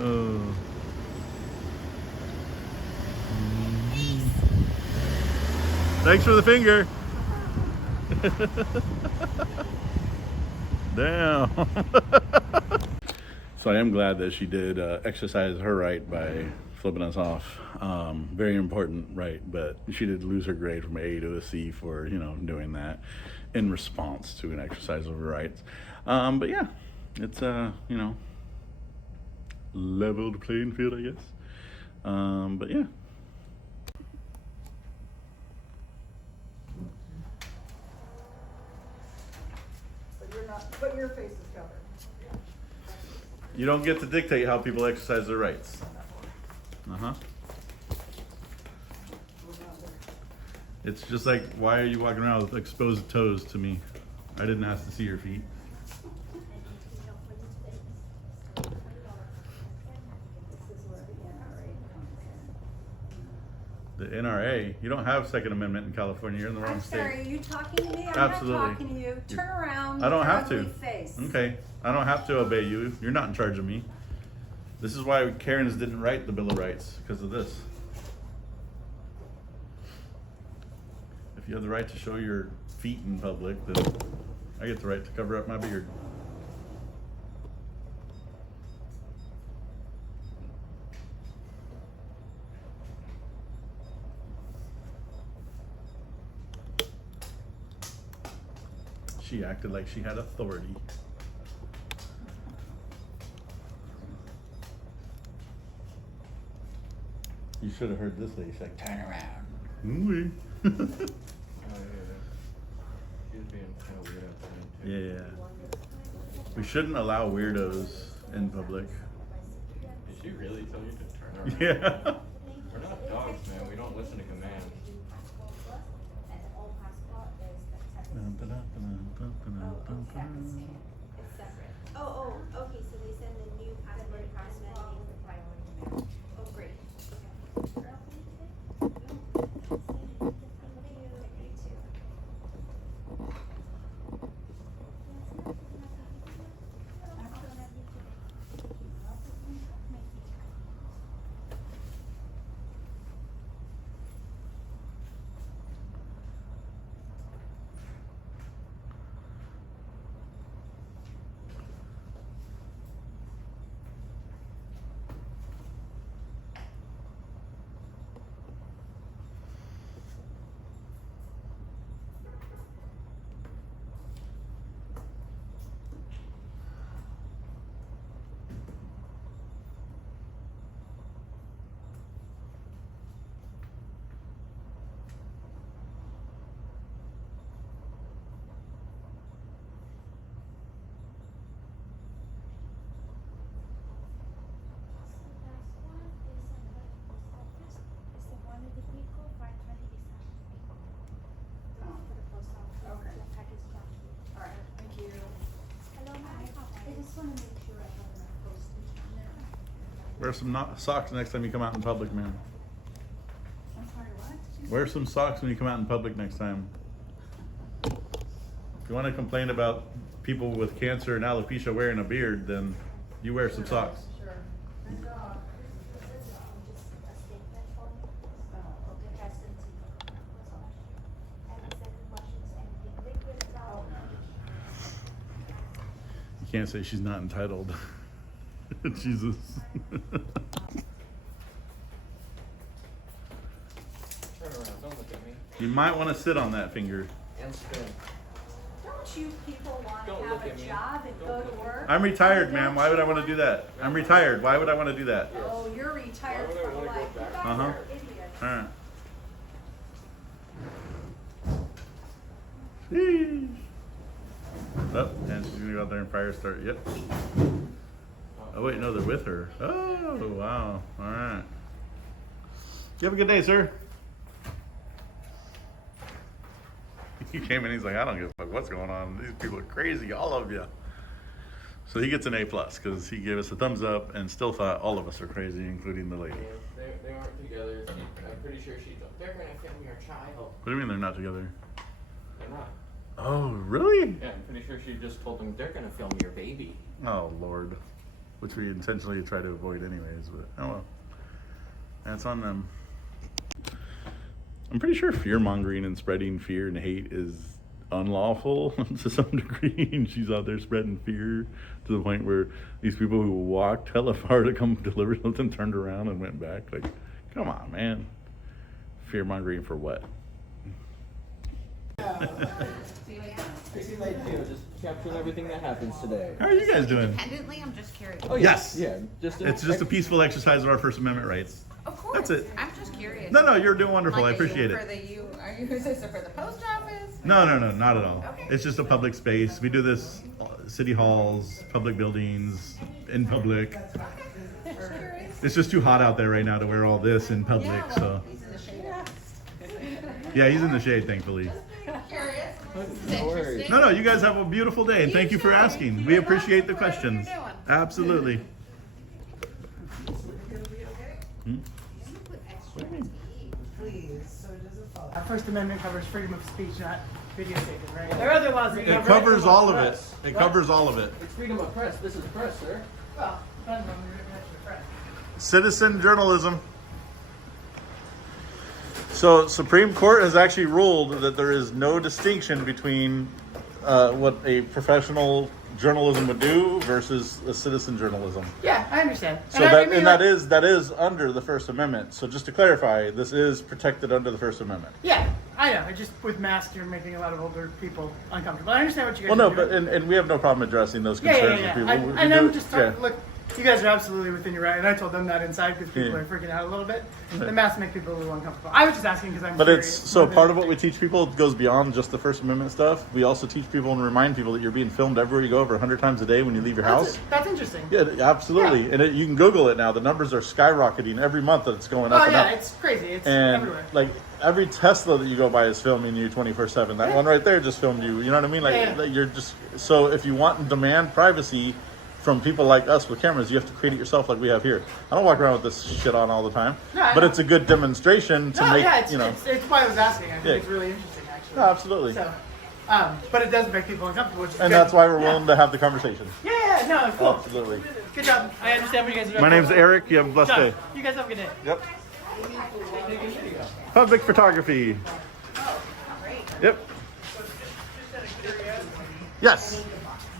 Oh. Thanks for the finger. Damn. So I am glad that she did exercise her right by flipping us off. Very important right, but she did lose her grade from an A to a C for, you know, doing that in response to an exercise of her rights. But yeah, it's you know, leveled playing field, I guess. But yeah. But your face is covered. You don't get to dictate how people exercise their rights. It's just like, why are you walking around with exposed toes to me? I didn't ask to see your feet. The NRA? You don't have Second Amendment in California. You're in the wrong state. I'm sorry, are you talking to me? I'm Absolutely. not talking to you. Turn around. I don't with have your to. ugly Face. Okay. I don't have to obey you. You're not in charge of me. This is why Karens didn't write the Bill of Rights, because of this. If you have the right to show your feet in public, then I get the right to cover up my beard. She acted like she had authority. You should have heard this lady. She's like, turn around. Ooh. Oh, yeah. She was being kind of weird outside, too. Yeah. We shouldn't allow weirdos in public. Did she really tell you to turn around? Yeah. We're not dogs, man. We don't listen to commands. Oh, okay, so they send the new passport your husband is the priority man. Oh, great. Okay. Wear some socks next time you come out in public, man. I'm sorry, what? Wear some socks when you come out in public next time. If you want to complain about people with cancer and alopecia wearing a beard, then you wear some socks. Sure. Good job. You can't say she's not entitled. Jesus. Turn around, don't look at me. You might want to sit on that finger. And spin. Don't you people want Don't to look have at a me. job and go to work? I'm retired, ma'am. Why would I want to do that? I'm retired. Why would I want to do that? Oh, you're retired Why would I for wanna go life. You back? guys Uh-huh. are idiots. All right. Sheesh. Oh, and she's gonna go out there and fire start. Yep. Oh wait, no, they're with her. Oh wow. All right. You have a good day, sir. He came in. He's like, I don't give a fuck what's going on. These people are crazy, all of you. So he gets an A+ because he gave us a thumbs up and still thought all of us are crazy, including the lady. They aren't together. I'm pretty sure they're gonna film your child. What do you mean they're not together? They're not. Oh, really? Yeah, I'm pretty sure she just told them they're gonna film your baby. Oh, Lord. Which we intentionally try to avoid anyways, but oh well. That's on them. I'm pretty sure fear-mongering and spreading fear and hate is unlawful to some degree, and she's out there spreading fear to the point where these people who walked hella far to come deliver something turned around and went back. Like, come on, man. Fear-mongering for what? Just capturing everything that happens today. How are you guys doing? Independently, I'm just curious. Oh, Yes. Yeah, just It's just a peaceful exercise of our First Amendment rights. Of course. That's it. I'm just curious. No, you're doing wonderful. Like, I appreciate are it. is this for the post office? No, not at all. Okay. It's just a public space. We do this city halls, public buildings, in public. It's just too hot out there right now to wear all this in public, so. He's in the shade. Yeah, he's in the shade, thankfully. Curious. No worries. Interesting. No, you guys have a beautiful day, and thank you for asking. We appreciate the questions. Whatever you're doing. Absolutely. Please, so it doesn't fall. Our First Amendment covers freedom of speech, not videotaping, right? There are other laws that It cover covers all of it. press. It What? covers all of it. It's freedom of press. This is press, sir. Well, depends on the definition of press. Citizen journalism. So, Supreme Court has actually ruled that there is no distinction between what a professional journalism would do versus a citizen journalism. Yeah, I understand. So I mean, that is under the First Amendment. So just to clarify, this is protected under the First Amendment. Yeah, I know. Just with masks, you're making a lot of older people uncomfortable. I understand what you guys Well, are no, doing. but and we have no problem addressing those Yeah, concerns yeah. with people. We And do I'm it- just yeah. talking, look, you guys are absolutely within your right, and I told them that inside because people Yeah. are freaking out a little bit. The masks make people a little uncomfortable. I was just asking because I'm But curious. it's so part of what we teach people goes beyond just the First Amendment stuff. We also teach people and remind people that you're being filmed everywhere you go over 100 times a day when you leave your house. That's interesting. Yeah, absolutely. And you can Google it now. The numbers are skyrocketing every month that it's going up Oh and yeah, up. it's crazy. It's And everywhere. like every Tesla that you go by is filming you 24/7. That one right there just filmed you. You know what I mean? Like, Yeah. like you're just so if you want and demand privacy from people like us with cameras. You have to create it yourself like we have here. I don't walk around with this shit on all the time, but it's a good demonstration to make, you know. It's why I was asking. I think it's really interesting, actually. No, absolutely. So, but it does make people uncomfortable, which is And good. that's why we're willing to have the conversation. Yeah, no, it's cool. Absolutely. Good job. I understand what you guys are doing. My name's Eric. You have a blessed John, day. You guys have a good day. Yep. Public photography. Yep. Yes.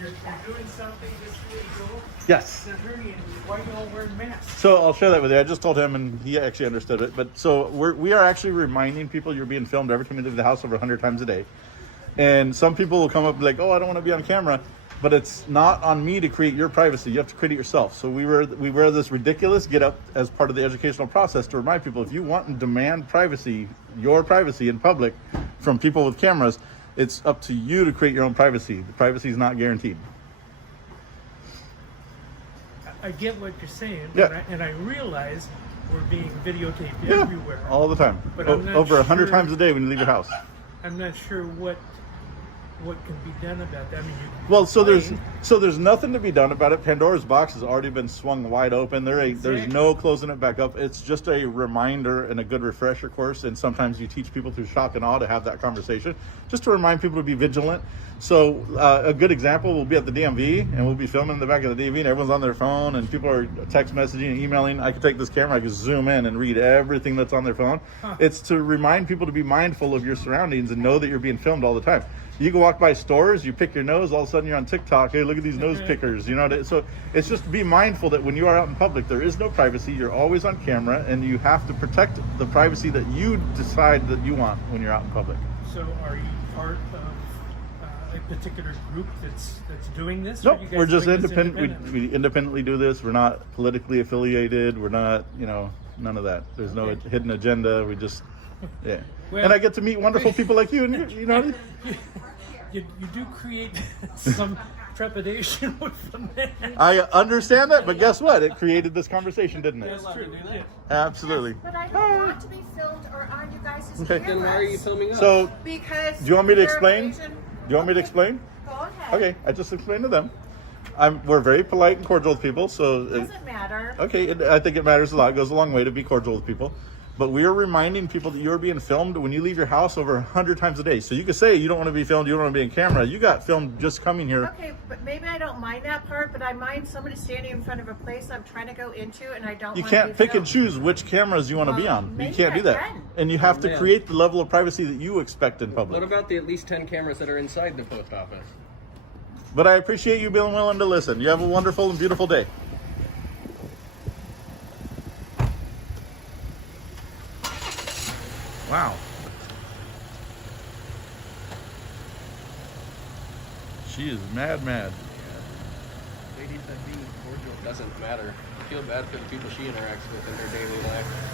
You're doing something that's really cool. Yes. They're hurting, and why you all wearing masks? So I'll share that with you. I just told him, and he actually understood it. But so we are actually reminding people you're being filmed every time you leave the house over 100 times a day. And some people will come up and be like, oh, I don't want to be on camera. But it's not on me to create your privacy. You have to create it yourself. So we wear this ridiculous get up as part of the educational process to remind people, if you want and demand privacy, your privacy in public from people with cameras, it's up to you to create your own privacy. The privacy is not guaranteed. I get what you're saying, Yeah. and I realize we're being videotaped Yeah, everywhere. all the time. But I'm not Over 100 sure- times a day when you leave your house. I'm not sure what can be done about that. I mean, Well, so there's nothing to be done about it. Pandora's box has already been swung wide open. There's no closing it back up. It's just a reminder and a good refresher course. And sometimes you teach people through shock and awe to have that conversation, just to remind people to be vigilant. So a good example will be at the DMV, and we'll be filming in the back of the DMV, and everyone's on their phone, and people are text messaging and emailing. I can take this camera, I can zoom in and read everything that's on their phone. It's to remind people to be mindful of your surroundings and know that you're being filmed all the time. You can walk by stores, you pick your nose, all of a sudden you're on TikTok. Hey, look at these nose pickers. You know, so it's just to be mindful that when you are out in public, there is no privacy. You're always on camera, and you have to protect the privacy that you decide that you want when you're out in public. so are you part of a particular group that's doing this? Nope, or you guys we're just doing this independent. We independently do this. We're not politically affiliated. We're not, none of that. There's no hidden agenda. We just, yeah. Well, and I get to meet wonderful people like you, and you know. You do create some trepidation with them. I understand that, but guess what? It created this conversation, didn't it? That's true. Yeah. Absolutely. But I don't want to be filmed or on you guys' Okay. cameras. Then why are you filming us? So, Because do you want me to you're a explain? Asian- Do you want me to explain? Go ahead. Okay, I just explained to them. We're very polite and cordial with people, so It doesn't matter. okay, I think it matters a lot. It goes a long way to be cordial with people. But we are reminding people that you're being filmed when you leave your house over 100 times a day. So you could say you don't want to be filmed, you don't want to be in camera. You got filmed just coming here. Okay, but maybe I don't mind that part, but I mind somebody standing in front of a place I'm trying to go into and I don't You want to can't be pick and filmed. choose which cameras you want to be on. You maybe can't do I that. can. And you have Oh, to man. create the level of privacy that you expect in public. What about the at least 10 cameras that are inside the post office? But I appreciate you being willing to listen. You have a wonderful and beautiful day. Wow. She is mad. Lady said being cordial doesn't matter. I feel bad for the people she interacts with in her daily life.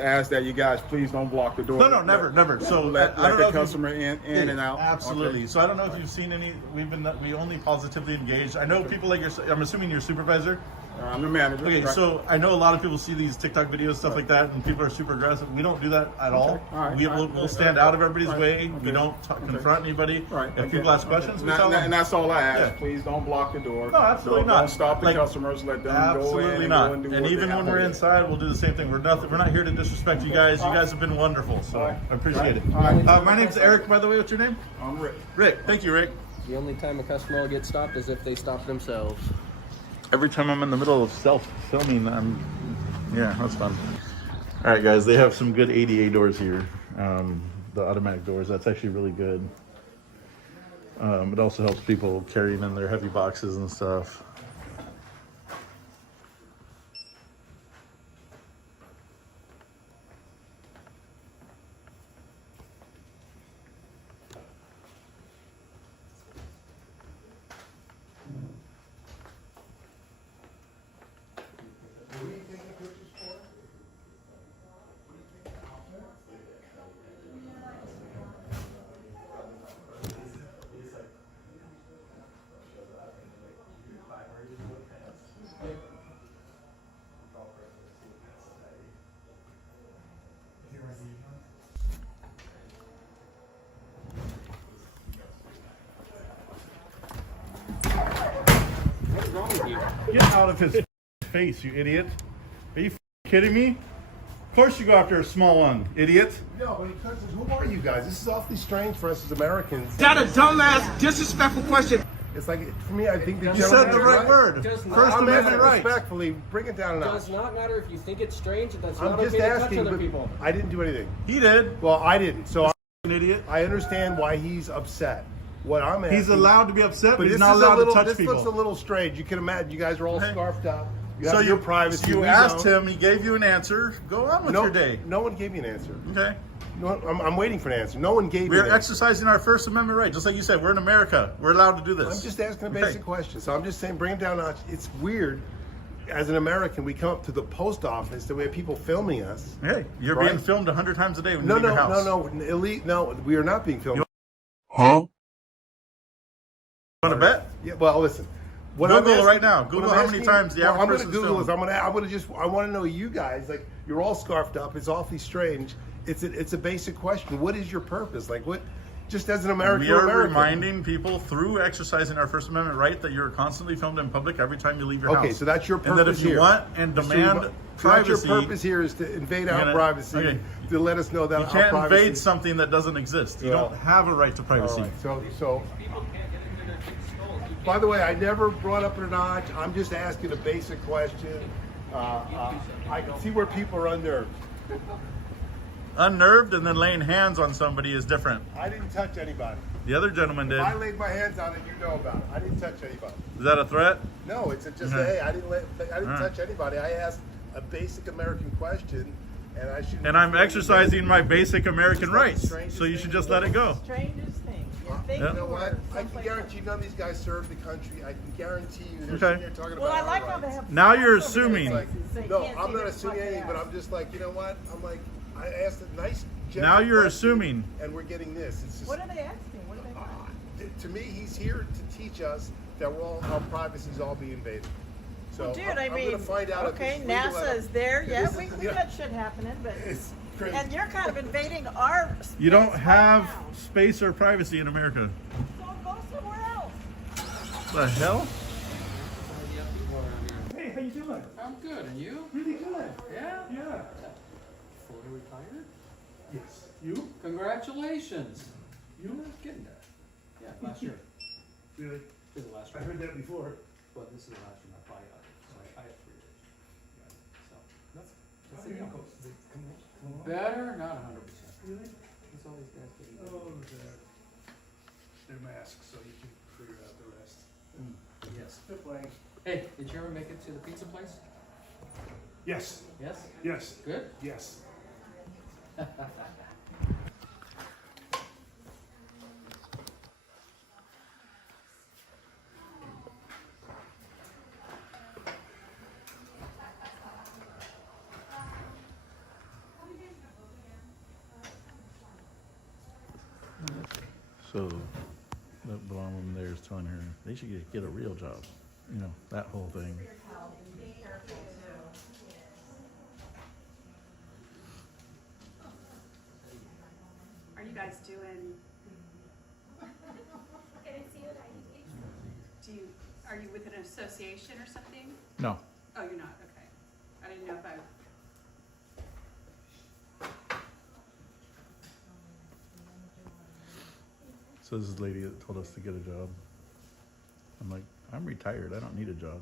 Ask that you guys please don't block the door. No, never. So let I don't know the if you- customer in and out. Absolutely. Okay. So I don't know if you've seen any. We only positively engaged. I know people like I'm assuming your supervisor. I'm the manager. Okay, right. so I know a lot of people see these TikTok videos, stuff like that, and people are super aggressive. We don't do that at all. Okay. All right. We'll stand out of everybody's Right. way. We Okay. don't confront anybody. Right. If people ask questions, we tell them. And that's all I ask. Yeah. Please don't block the door. No, absolutely Don't not. stop the Like, customers. Let them go in Absolutely and not. go and do And what even they when have we're to do. inside, we'll do the same thing. We're not here to disrespect you guys. You guys have been wonderful, so All right. I appreciate it. All right. My name's Eric, by the way. What's your name? I'm Rick. Rick. Thank you, Rick. The only time a customer will get stopped is if they stop themselves. Every time I'm in the middle of self-filming, yeah, that's fun. All right, guys, they have some good ADA doors here. The automatic doors, that's actually really good. It also helps people carrying in their heavy boxes and stuff. with you? Get out of his face, you idiot. Are you kidding me? Of course you go after a small one, idiot. No, but because who are you guys? This is awfully strange for us as Americans. Is that a dumbass, disrespectful question? It's like, for me, I think the You said the right word. Does First not- I'm Amendment asking rights. respectfully, bring it down a notch. Does not matter if you think it's strange. That's I'm not just okay to touch asking, other but people. I didn't do anything. He did. Well, I didn't. So An idiot. I understand why he's upset. What I'm asking, He's allowed to be upset, but he's this not is a allowed little, to touch this people. looks a little strange. You can imagine, you guys are all Okay. scarfed up. You So have your privacy. You we asked don't. him, he gave you an answer. Go on with No, your day. no one gave me an answer. Okay. No, I'm waiting for an answer. No one gave me We're an answer. exercising our First Amendment right. Just like you said, we're in America. We're allowed to do this. I'm just asking a Okay. basic question. So I'm just saying, bring it down a notch. It's weird. As an American, we come up to the post office and we have people filming us. Hey, you're right? being filmed 100 times a day when No, you leave no, your house. no, elite. No, we are not being filmed. Huh? Want to bet? Yeah. Well, listen. What Google I'm asking- right now. what Google I'm how many asking- times the well, average I'm going to person's Google this. filmed. I want to know you guys. Like, you're all scarfed up. It's awfully strange. It's a basic question. What is your purpose? Like, what? Just as an American, We are American. reminding people through exercising our First Amendment right that you're constantly filmed in public every time you leave your house. Okay, so that's your purpose And that if you here. want and So demand so privacy, that's your purpose here is to invade our gonna- privacy, okay. to let us know that you our can't privacy. invade something that doesn't exist. You Well, don't have a right to privacy. All right, so. By the way, I never brought up a notch. I'm just asking a basic question. I can see where people are unnerved. Unnerved and then laying hands on somebody is different. I didn't touch anybody. The other gentleman did. If I laid my hands on it, you know about it. I didn't touch anybody. Is that a threat? No, it's just Okay. hey, I didn't All right. touch anybody. I asked a basic American question, and I should. And I'm exercising my basic American It's like the rights, strangest so you thing should in just the let it go. Strangest thing. You know what? I can guarantee none of these guys serve the country. I can guarantee you. They're Okay. sitting here talking Well, about I our like how rights. they have. Now you're spots over assuming. their Like, faces, so you no, can't I'm see not their assuming fucking anything, but ass. I'm just like, you know what? I'm like, I asked a nice. Now gentle you're question, assuming. and we're getting this. It's just. What are they asking? What are they asking? To me, he's here to teach us that our privacy is all being invaded. So Dude, I'm I mean, going to find out if okay, it's legal NASA is there. Yeah, This we is- got shit happening, but It's crazy. and you're kind of invading our. You don't space have right now. space or privacy in America. So go somewhere else. The hell? Hey, how you doing? I'm good, and you? Really good. Yeah? Yeah. Fully retired? Yes. You? Congratulations. You? I was getting there. Yeah, last year. Really? This is the last I year. heard that before. Well, this is the last year my buyout. So I had 3 years. So that's How the are your deal. coats? Did they come along? Better, not 100%. Really? That's all these guys getting. Oh, they're masks, so you can figure out the rest. Yes. They're playing. Hey, did you ever make it to the pizza place? Yes. Yes? Yes. Good? Yes. So that blonde woman there is telling her they should get a real job. You know, that whole thing. Are you guys doing? Do you? Are you with an association or something? No. Oh, you're not. Okay. I didn't know if I. So this is the lady that told us to get a job. I'm like, I'm retired. I don't need a job.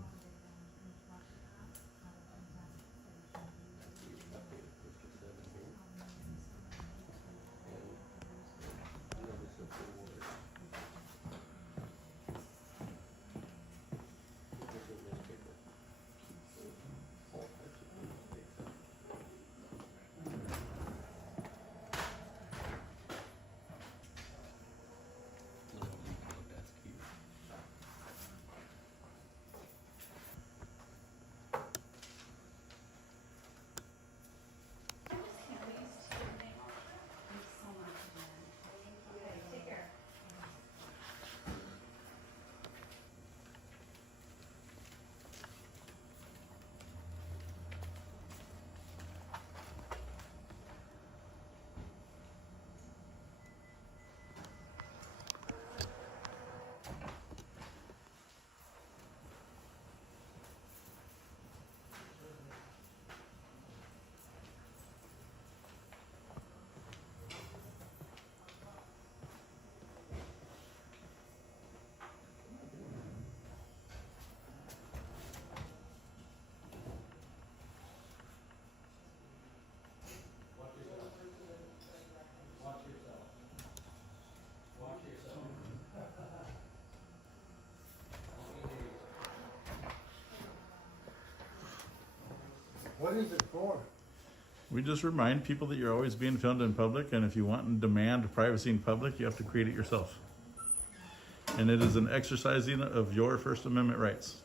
What is it for? We just remind people that you're always being filmed in public, and if you want and demand privacy in public, you have to create it yourself. And it is an exercising of your First Amendment rights.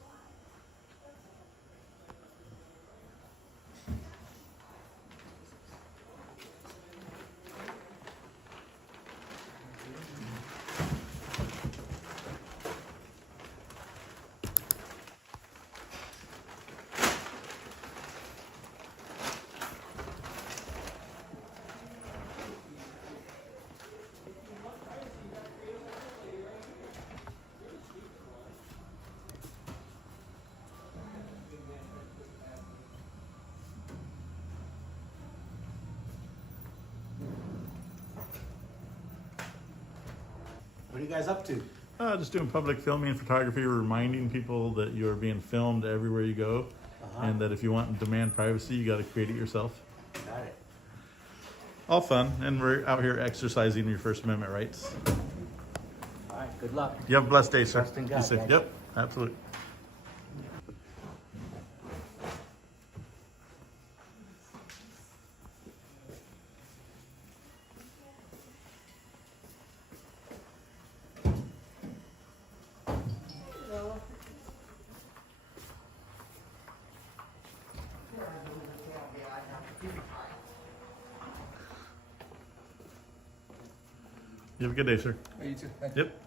What are you guys up to? Just doing public filming and photography, reminding people that you're being filmed everywhere you go, and that if you want and demand privacy, you got to create it yourself. Got it. All fun, and we're out here exercising your First Amendment rights. All right, good luck. You have a blessed day, sir. Trust in Be God, safe. guys. Yep, absolutely. You have a good day, sir. You too. Yep.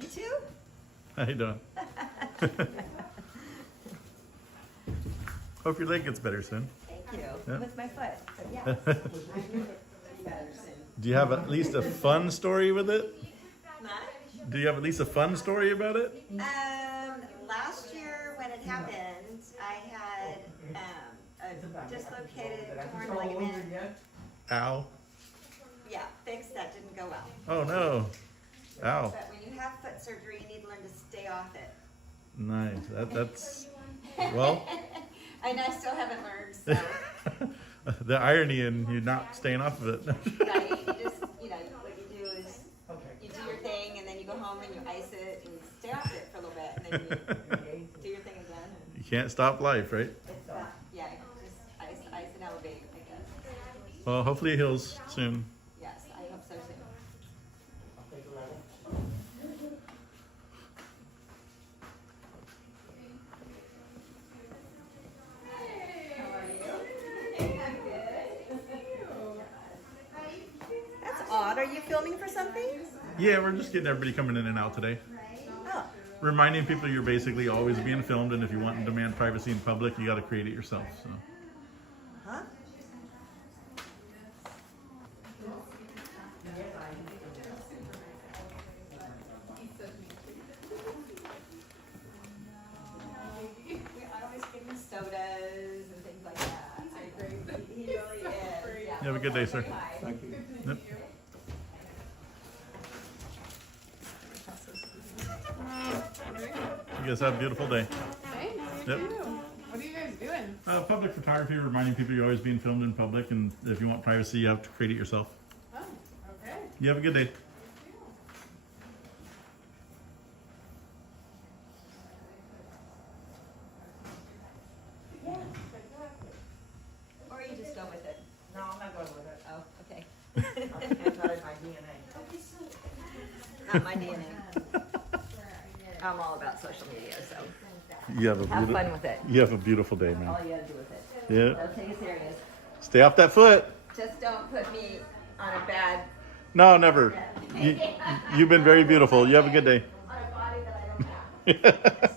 Me too? How you doing? Hope your leg gets better soon. Thank you. Yeah. With my foot. But yeah. Do you have at least a fun story with it? Matt? Do you have at least a fun story about it? Last year when it happened, I had a dislocated torn ligament. Ow. Yeah, fixed. That didn't go well. Oh no. Ow. But when you have foot surgery, you need to learn to stay off it. Nice. That's well. And I still haven't learned, so. The irony in you not staying off of it. Right, you just, what you do is, you do your thing, and then you go home and you ice it, and you stay off it for a little bit, and then you do your thing again. You can't stop life, right? It's, yeah, just ice and elevate, I guess. Well, hopefully it heals soon. Yes, I hope so too. That's odd. Are you filming for something? Yeah, we're just getting everybody coming in and out today. Oh. Reminding people you're basically always being filmed, and if you want and demand privacy in public, you got to create it yourself. So. Huh? I always give him sodas and things like that. He really is. Yeah. You have a good day, sir. Thank you. Yep. You guys have a beautiful day. Thanks. Yep. What are you guys doing? Public photography, reminding people you're always being filmed in public, and if you want privacy, you have to create it yourself. Oh, okay. You have a good day. Yeah. Or you just go with it. No, I'm not going with it. Oh, okay. It's not in my DNA. Not my DNA. I'm all about social media, so You have a have fun with it. You have a beautiful day, man. All you gotta do with it. Yeah. Don't take it serious. Stay off that foot. Just don't put me on a bad. No, never. You've been very beautiful. You have a good day. On a body that I don't have.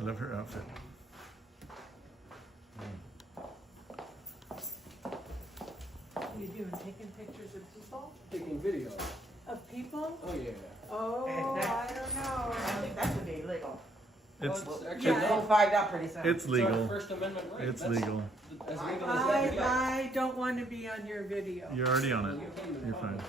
I love her outfit. What are you doing? Taking pictures of people? Taking video. Of people? Oh yeah. Oh, I don't know. I think that would be illegal. It's We'll find out pretty soon. It's legal. It's our First Amendment right. It's That's legal. as legal as that can get. I don't want to be on your video. You're already on it. You're fine.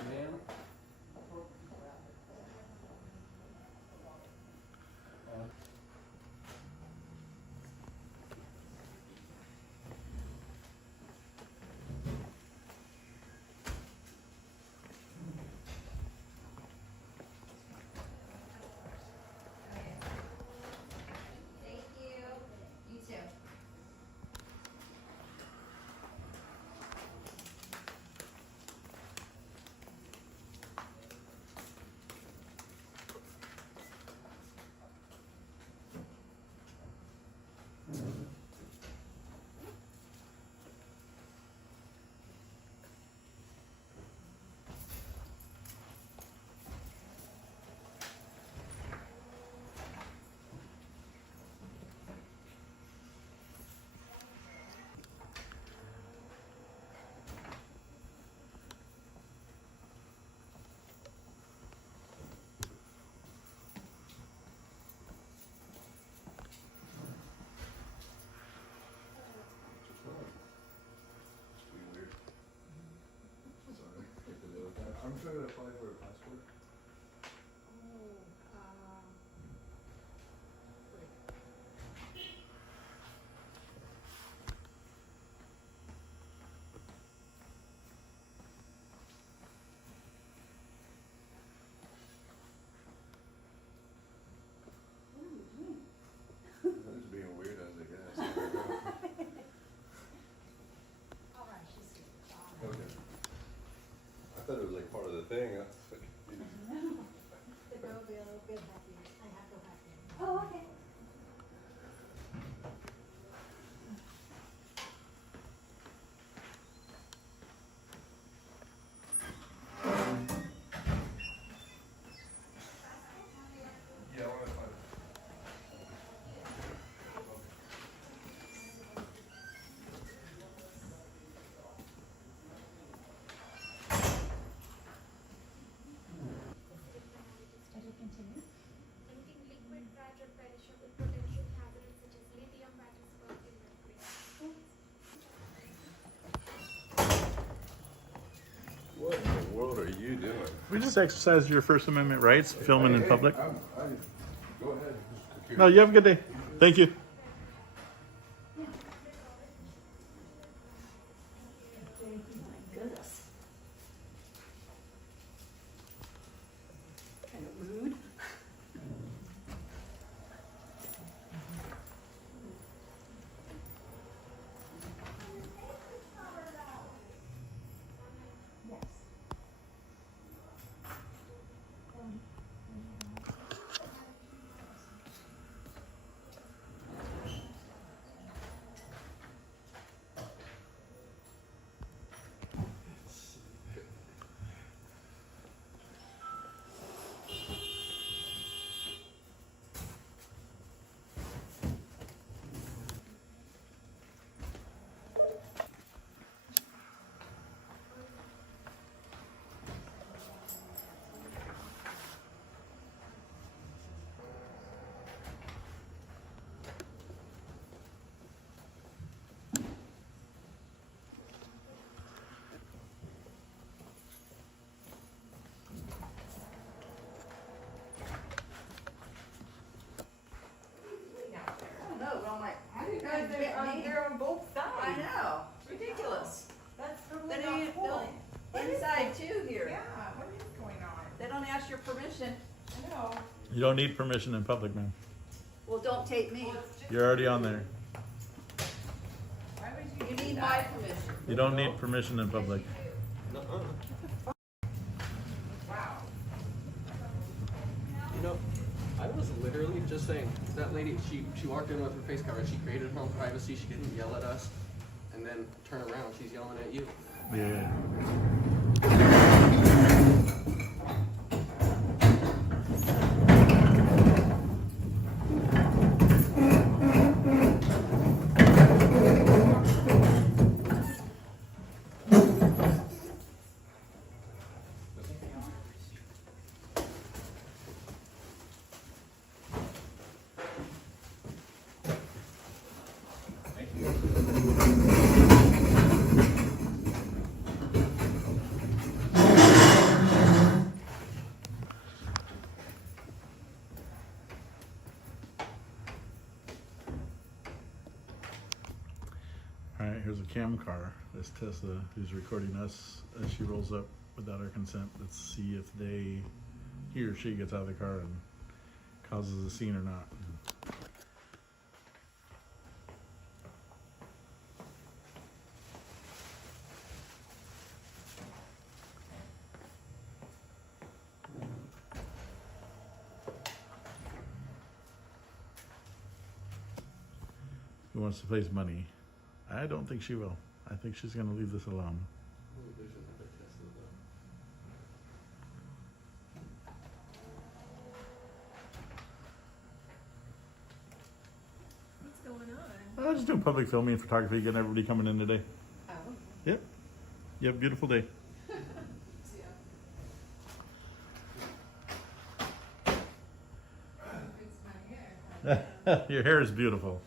I'm trying to apply for a passport. I'm just being weird as I guess. Alright, she's here. Okay. I thought it was like part of the thing. I was like, The girl will be a little bit happy. I have to happy. Oh, okay. yeah, I want to find Study continue. Anything liquid, fragile, perishable, potential hazards such as lithium batteries for mercury. What in the world are you doing? We just exercise your First Amendment rights, filming in public. Go ahead. No, you have a good day. Thank you. My goodness. Kind of rude. No, but I'm like, how do you guys they're on both sides? I know, ridiculous. That's totally They not don't, cool. inside too here. Yeah, what is going on? They don't ask your permission. I know. You don't need permission in public, man. Well, don't take me. You're already on there. Why would You need my permission. You don't need permission in public. Wow. You know, I was literally just saying, that lady, she walked in with her face covered, she created her own privacy, she didn't yell at us, and then turn around, she's yelling at you. Yeah. All right, here's a cam car. This Tesla who's recording us as she rolls up without our consent. Let's see if he or she gets out of the car and causes a scene or not. Who wants to place money? I don't think she will. I think she's going to leave this alone. What's going on? I'm just doing public filming and photography, getting everybody coming in today. Oh. Yep. Yep, beautiful day. Your hair is beautiful.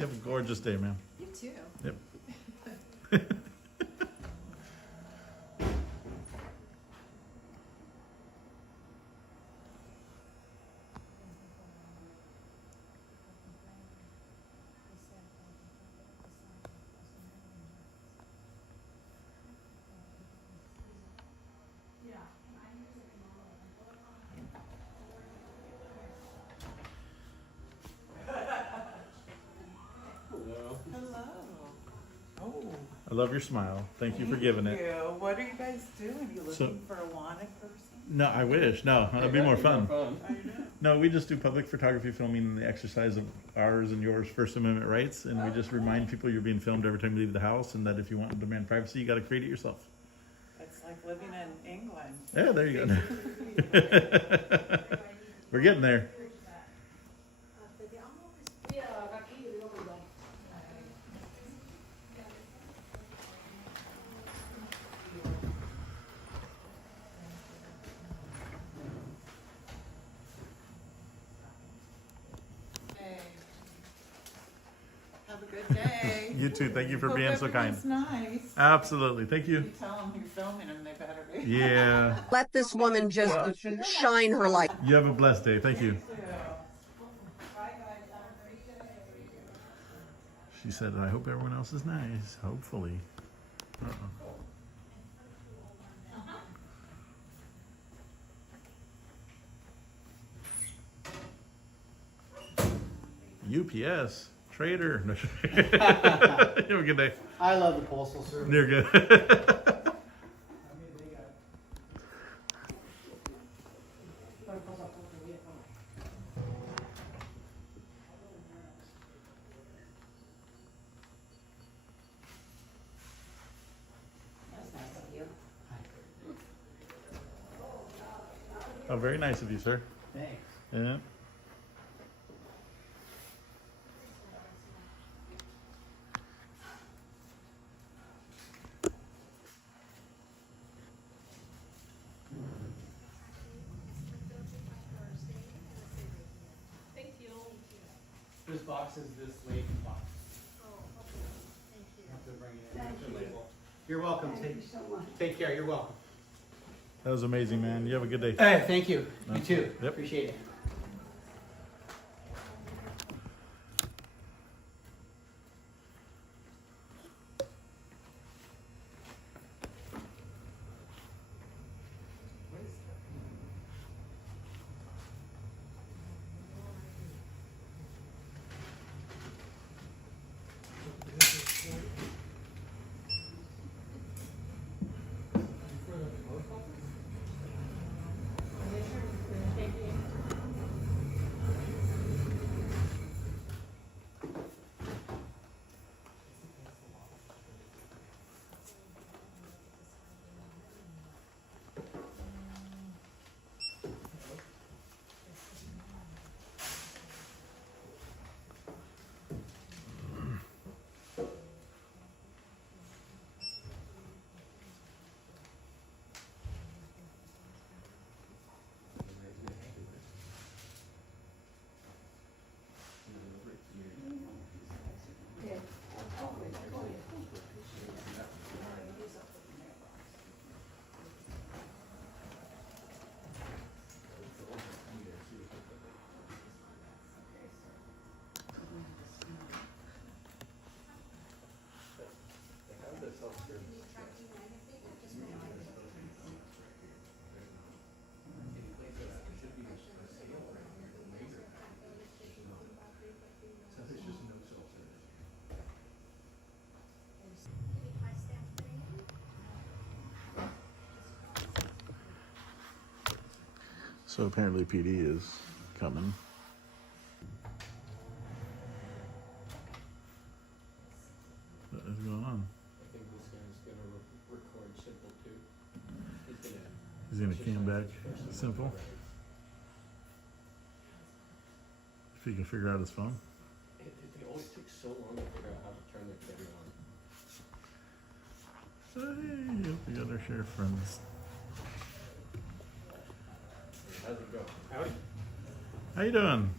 You have a gorgeous day, man. You too. Yep. Hello. Oh. I love your smile. Thank you for giving it. What are you guys doing? You looking So- for a wanted person? No, I wish. No, that'd be more fun. I know. No, we just do public photography filming in the exercise of ours and yours First Amendment rights, and we just remind people you're being filmed every time you leave the house, and that if you want to demand privacy, you got to create it yourself. It's like living in England. Yeah, there you go. We're getting there. Have a good day. You too. Thank you for Hope being so kind. everyone's nice. Absolutely. Thank you. You tell them you're filming them, they better be. Yeah. Let this woman just shine her light. You have a blessed day. Thank you. She said, I hope everyone else is nice. Hopefully. UPS. Trader. You have a good day. I love the Postal Service. You're good. Oh, very nice of you, sir. Thanks. Yeah. This box is this late box. Have to bring it in. Have to label. You're welcome. Take care. You're welcome. That was amazing, man. You have a good day. Hey, thank you. You Okay. too. Yep. Appreciate it. So apparently PD is coming. What is going on? I think this guy's gonna record simple too. He's gonna cam back simple. If he can figure out his phone. They always take so long to figure out how to turn the camera on. So hey, we got our share of friends. How's it go? Howdy. How you doing?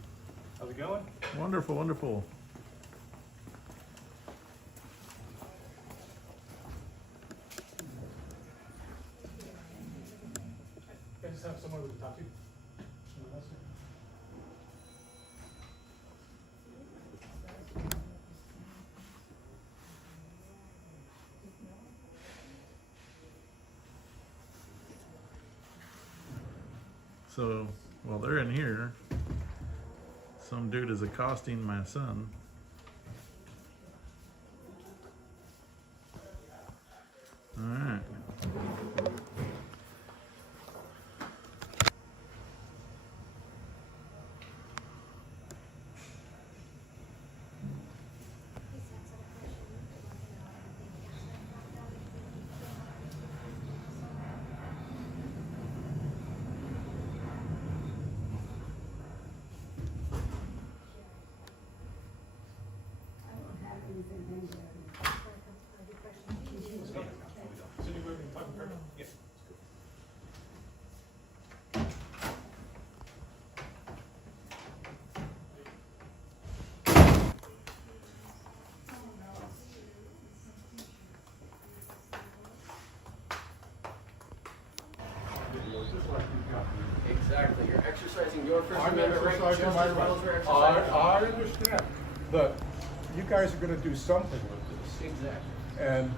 How's it going? Wonderful, wonderful. have someone to talk to. So while they're in here, some dude is accosting my son. All right. Exactly. You're exercising your First I'm Amendment right just exercising as my well as we're right. exercising. I understand, but you guys are gonna do something with this. Exactly. And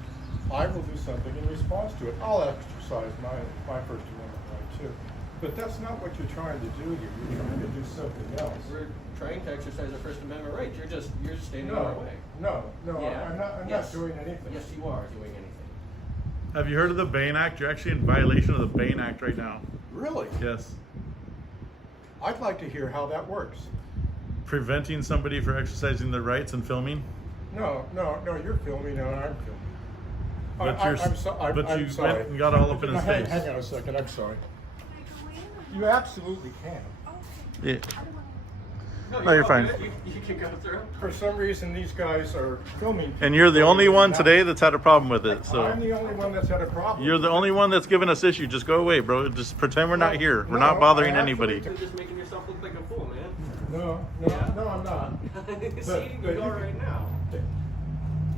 I will do something in response to it. I'll exercise my First Amendment right too. But that's not what you're trying to do here. You're trying to do something else. We're trying to exercise our First Amendment right. You're standing in our way. No, Yeah. I'm not Yes. doing anything. Yes, you are doing anything. Have you heard of the Bain Act? You're actually in violation of the Bain Act right now. Really? Yes. I'd like to hear how that works. Preventing somebody from exercising their rights and filming. No, you're filming and I'm filming. But I'm you sorry. went and got all up in his face. Hang on a second, I'm sorry. You absolutely can. Yeah. No, No, you're fine. You can go through. For some reason, these guys are filming. And you're the only one today that's had a problem with it. I'm So the only one that's had a problem. you're the only one that's given us issue. Just go away, bro. Just pretend we're not here. We're not bothering anybody. You're just making yourself look like a fool, man. No, I'm not. See, you are right now.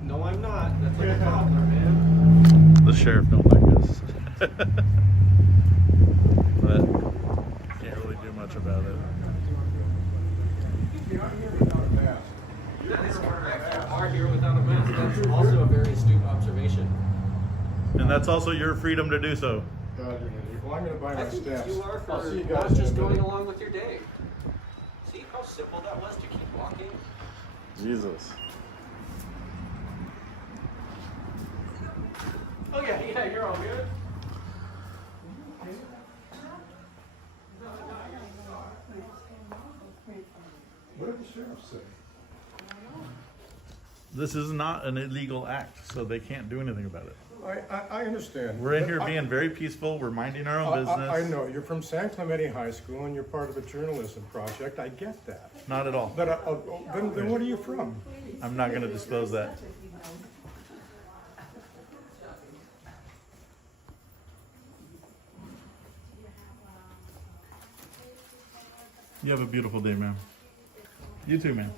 No, I'm not. That's like a toddler, man. The sheriff don't like us. But can't really do much about it. That is correct. You are here without a mask. That's also a very astute observation. And that's also your freedom to do so. God, you're an idiot. Well, I'm going to buy I my think steps. you are I'll for see you not guys just in a going minute. along with your day. See how simple that was to keep walking? Jesus. Oh yeah, you're all good. What did the sheriff say? This is not an illegal act, so they can't do anything about it. I understand. We're in here But being very peaceful. We're minding our own business. I know, you're from San Clemente High School and you're part of a journalism project. I get that. Not at all. But then what are you from? I'm not going to disclose that. You have a beautiful day, ma'am. You too, ma'am.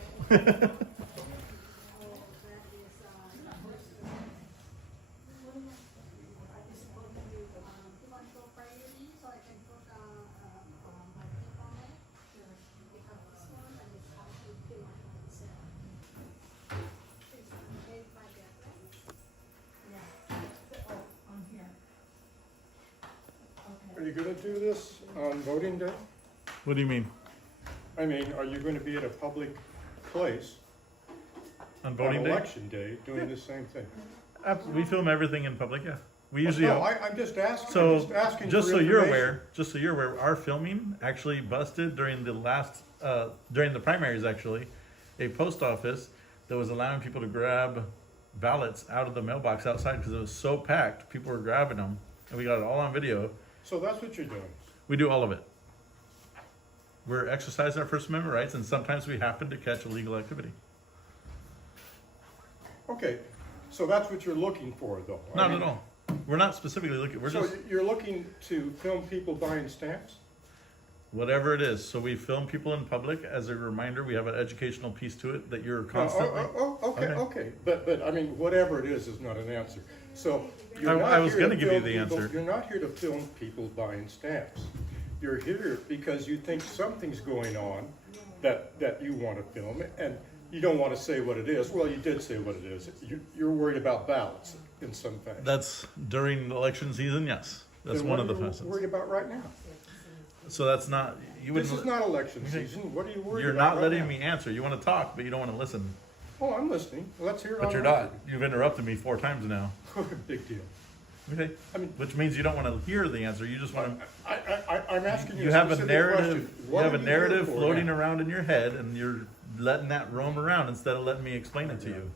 Are you going to do this on voting day? What do you mean? I mean, are you going to be at a public place On voting on day? election day doing the same thing? We film everything in public, yeah. We usually No, I'm just asking. So, I'm just asking just for so you're information. aware, our filming actually busted during the during the primaries, actually, a post office that was allowing people to grab ballots out of the mailbox outside because it was so packed, people were grabbing them, and we got it all on video. So that's what you're doing. We do all of it. We're exercising our First Amendment rights, and sometimes we happen to catch illegal activity. Okay, so that's what you're looking for, though. Not at all. We're not specifically looking, we're So just, you're looking to film people buying stamps? whatever it is. So we film people in public as a reminder. We have an educational piece to it that you're constantly. Okay. But I mean, whatever it is not an answer. So you're not I was here going to to give you film the people- answer. You're not here to film people buying stamps. You're here because you think something's going on that you want to film, and you don't want to say what it is. Well, you did say what it is. You're worried about ballots in some fashion. That's during election season, yes. That's Then one what of the are you facets. worried about right now? So that's not, you wouldn't. This is not election season. What are you worried You're about not right letting now? me answer. You want to talk, but you don't want to listen. Oh, I'm listening. Let's hear it. But on you're record. not. You've interrupted me 4 times now. Big deal. Okay. I mean, which means you don't want to hear the answer. You just want to. I'm asking you. You have a specific narrative. question. You What have are a you narrative here for floating now? around in your head, and you're letting that roam around instead of letting me explain it to you.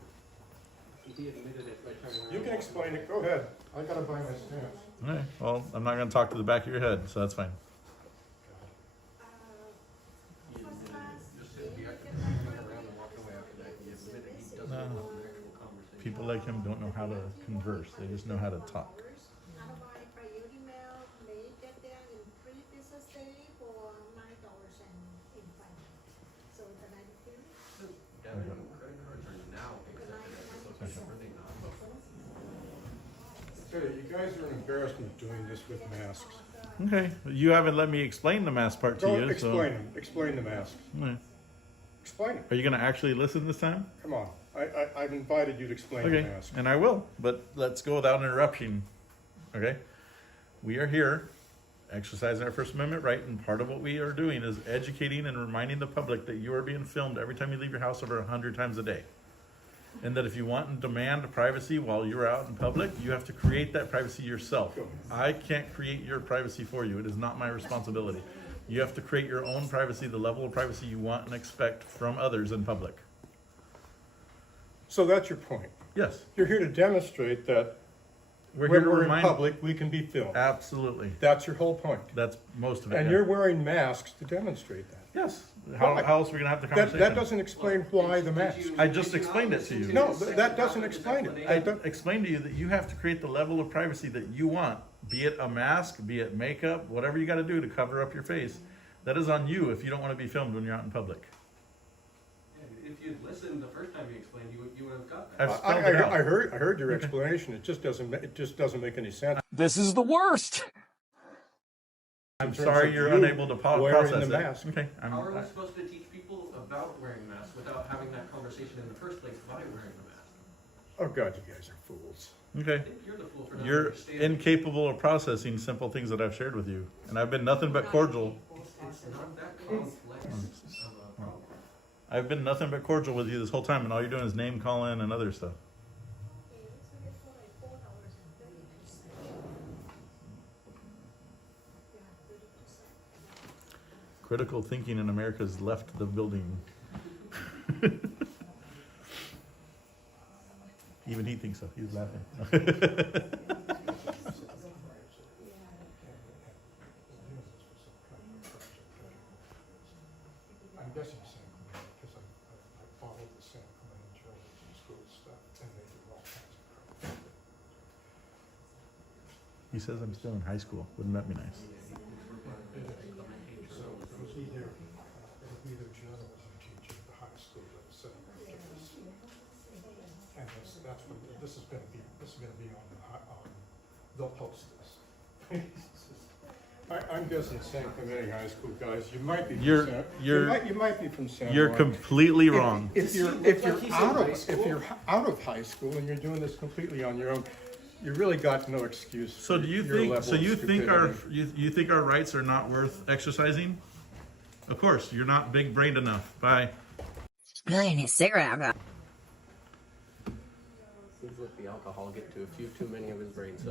You can explain it. Go ahead. I gotta buy my stamps. All right. Well, I'm not going to talk to the back of your head, so that's fine. People like him don't know how to converse. They just know how to talk. Okay, you guys are embarrassed me doing this with masks. Okay. You haven't let me explain the mask part to Go you. explain them. Explain the masks. All right. Explain it. Are you going to actually listen this time? Come on. I've invited you to explain Okay, the mask. and I will, but let's go without interruption. Okay? We are here exercising our First Amendment right, and part of what we are doing is educating and reminding the public that you are being filmed every time you leave your house over 100 times a day. And that if you want and demand privacy while you're out in public, you have to create that privacy yourself. I can't create your privacy for you. It is not my responsibility. You have to create your own privacy, the level of privacy you want and expect from others in public. So that's your point. Yes. You're here to demonstrate that We're when here to we're remind- in public, we can be filmed. Absolutely. That's your whole point. That's most of it. And yeah. you're wearing masks to demonstrate that. Yes. How else are we going to have the conversation? That doesn't explain why the mask. I just explained it to you. No, that doesn't explain it. I explained to you that you have to create the level of privacy that you want, be it a mask, be it makeup, whatever you got to do to cover up your face. That is on you if you don't want to be filmed when you're out in public. If you'd listened the first time you explained, you would have got I've that. spelled it out. I heard your explanation. It just doesn't make any sense. This is the worst. I'm In terms sorry of you're you unable to wearing process the it. mask. Okay. How are we supposed to teach people about wearing masks without having that conversation in the first place by wearing the mask? Oh God, you guys are fools. Okay. I think you're the fool for not You're understanding. incapable of processing simple things that I've shared with you. And I've been nothing but cordial. It's not that complex of a problem. I've been nothing but cordial with you this whole time, and all you're doing is name calling and other stuff. Critical thinking in America has left the building. Even he thinks so. He's laughing. I'm guessing San Clemente because I followed the San Clemente journalism school stuff, and they do all kinds of crap. He says I'm still in high school. Wouldn't that be nice? So it'll be their journalism teacher at the high school that said this. And that's what this is going to be on. They'll post this. I'm guessing San Clemente High School guys. You might be. You might be from San. You're Juan. completely wrong. If you're out of high school and you're doing this completely on your own, you really got no excuse. So do you your think? level So of you think our stupidity. you think our rights are not worth exercising? Of course, you're not big brained enough. Bye. I need a cigarette. Seems like the alcohol get to a few too many of his brain cells.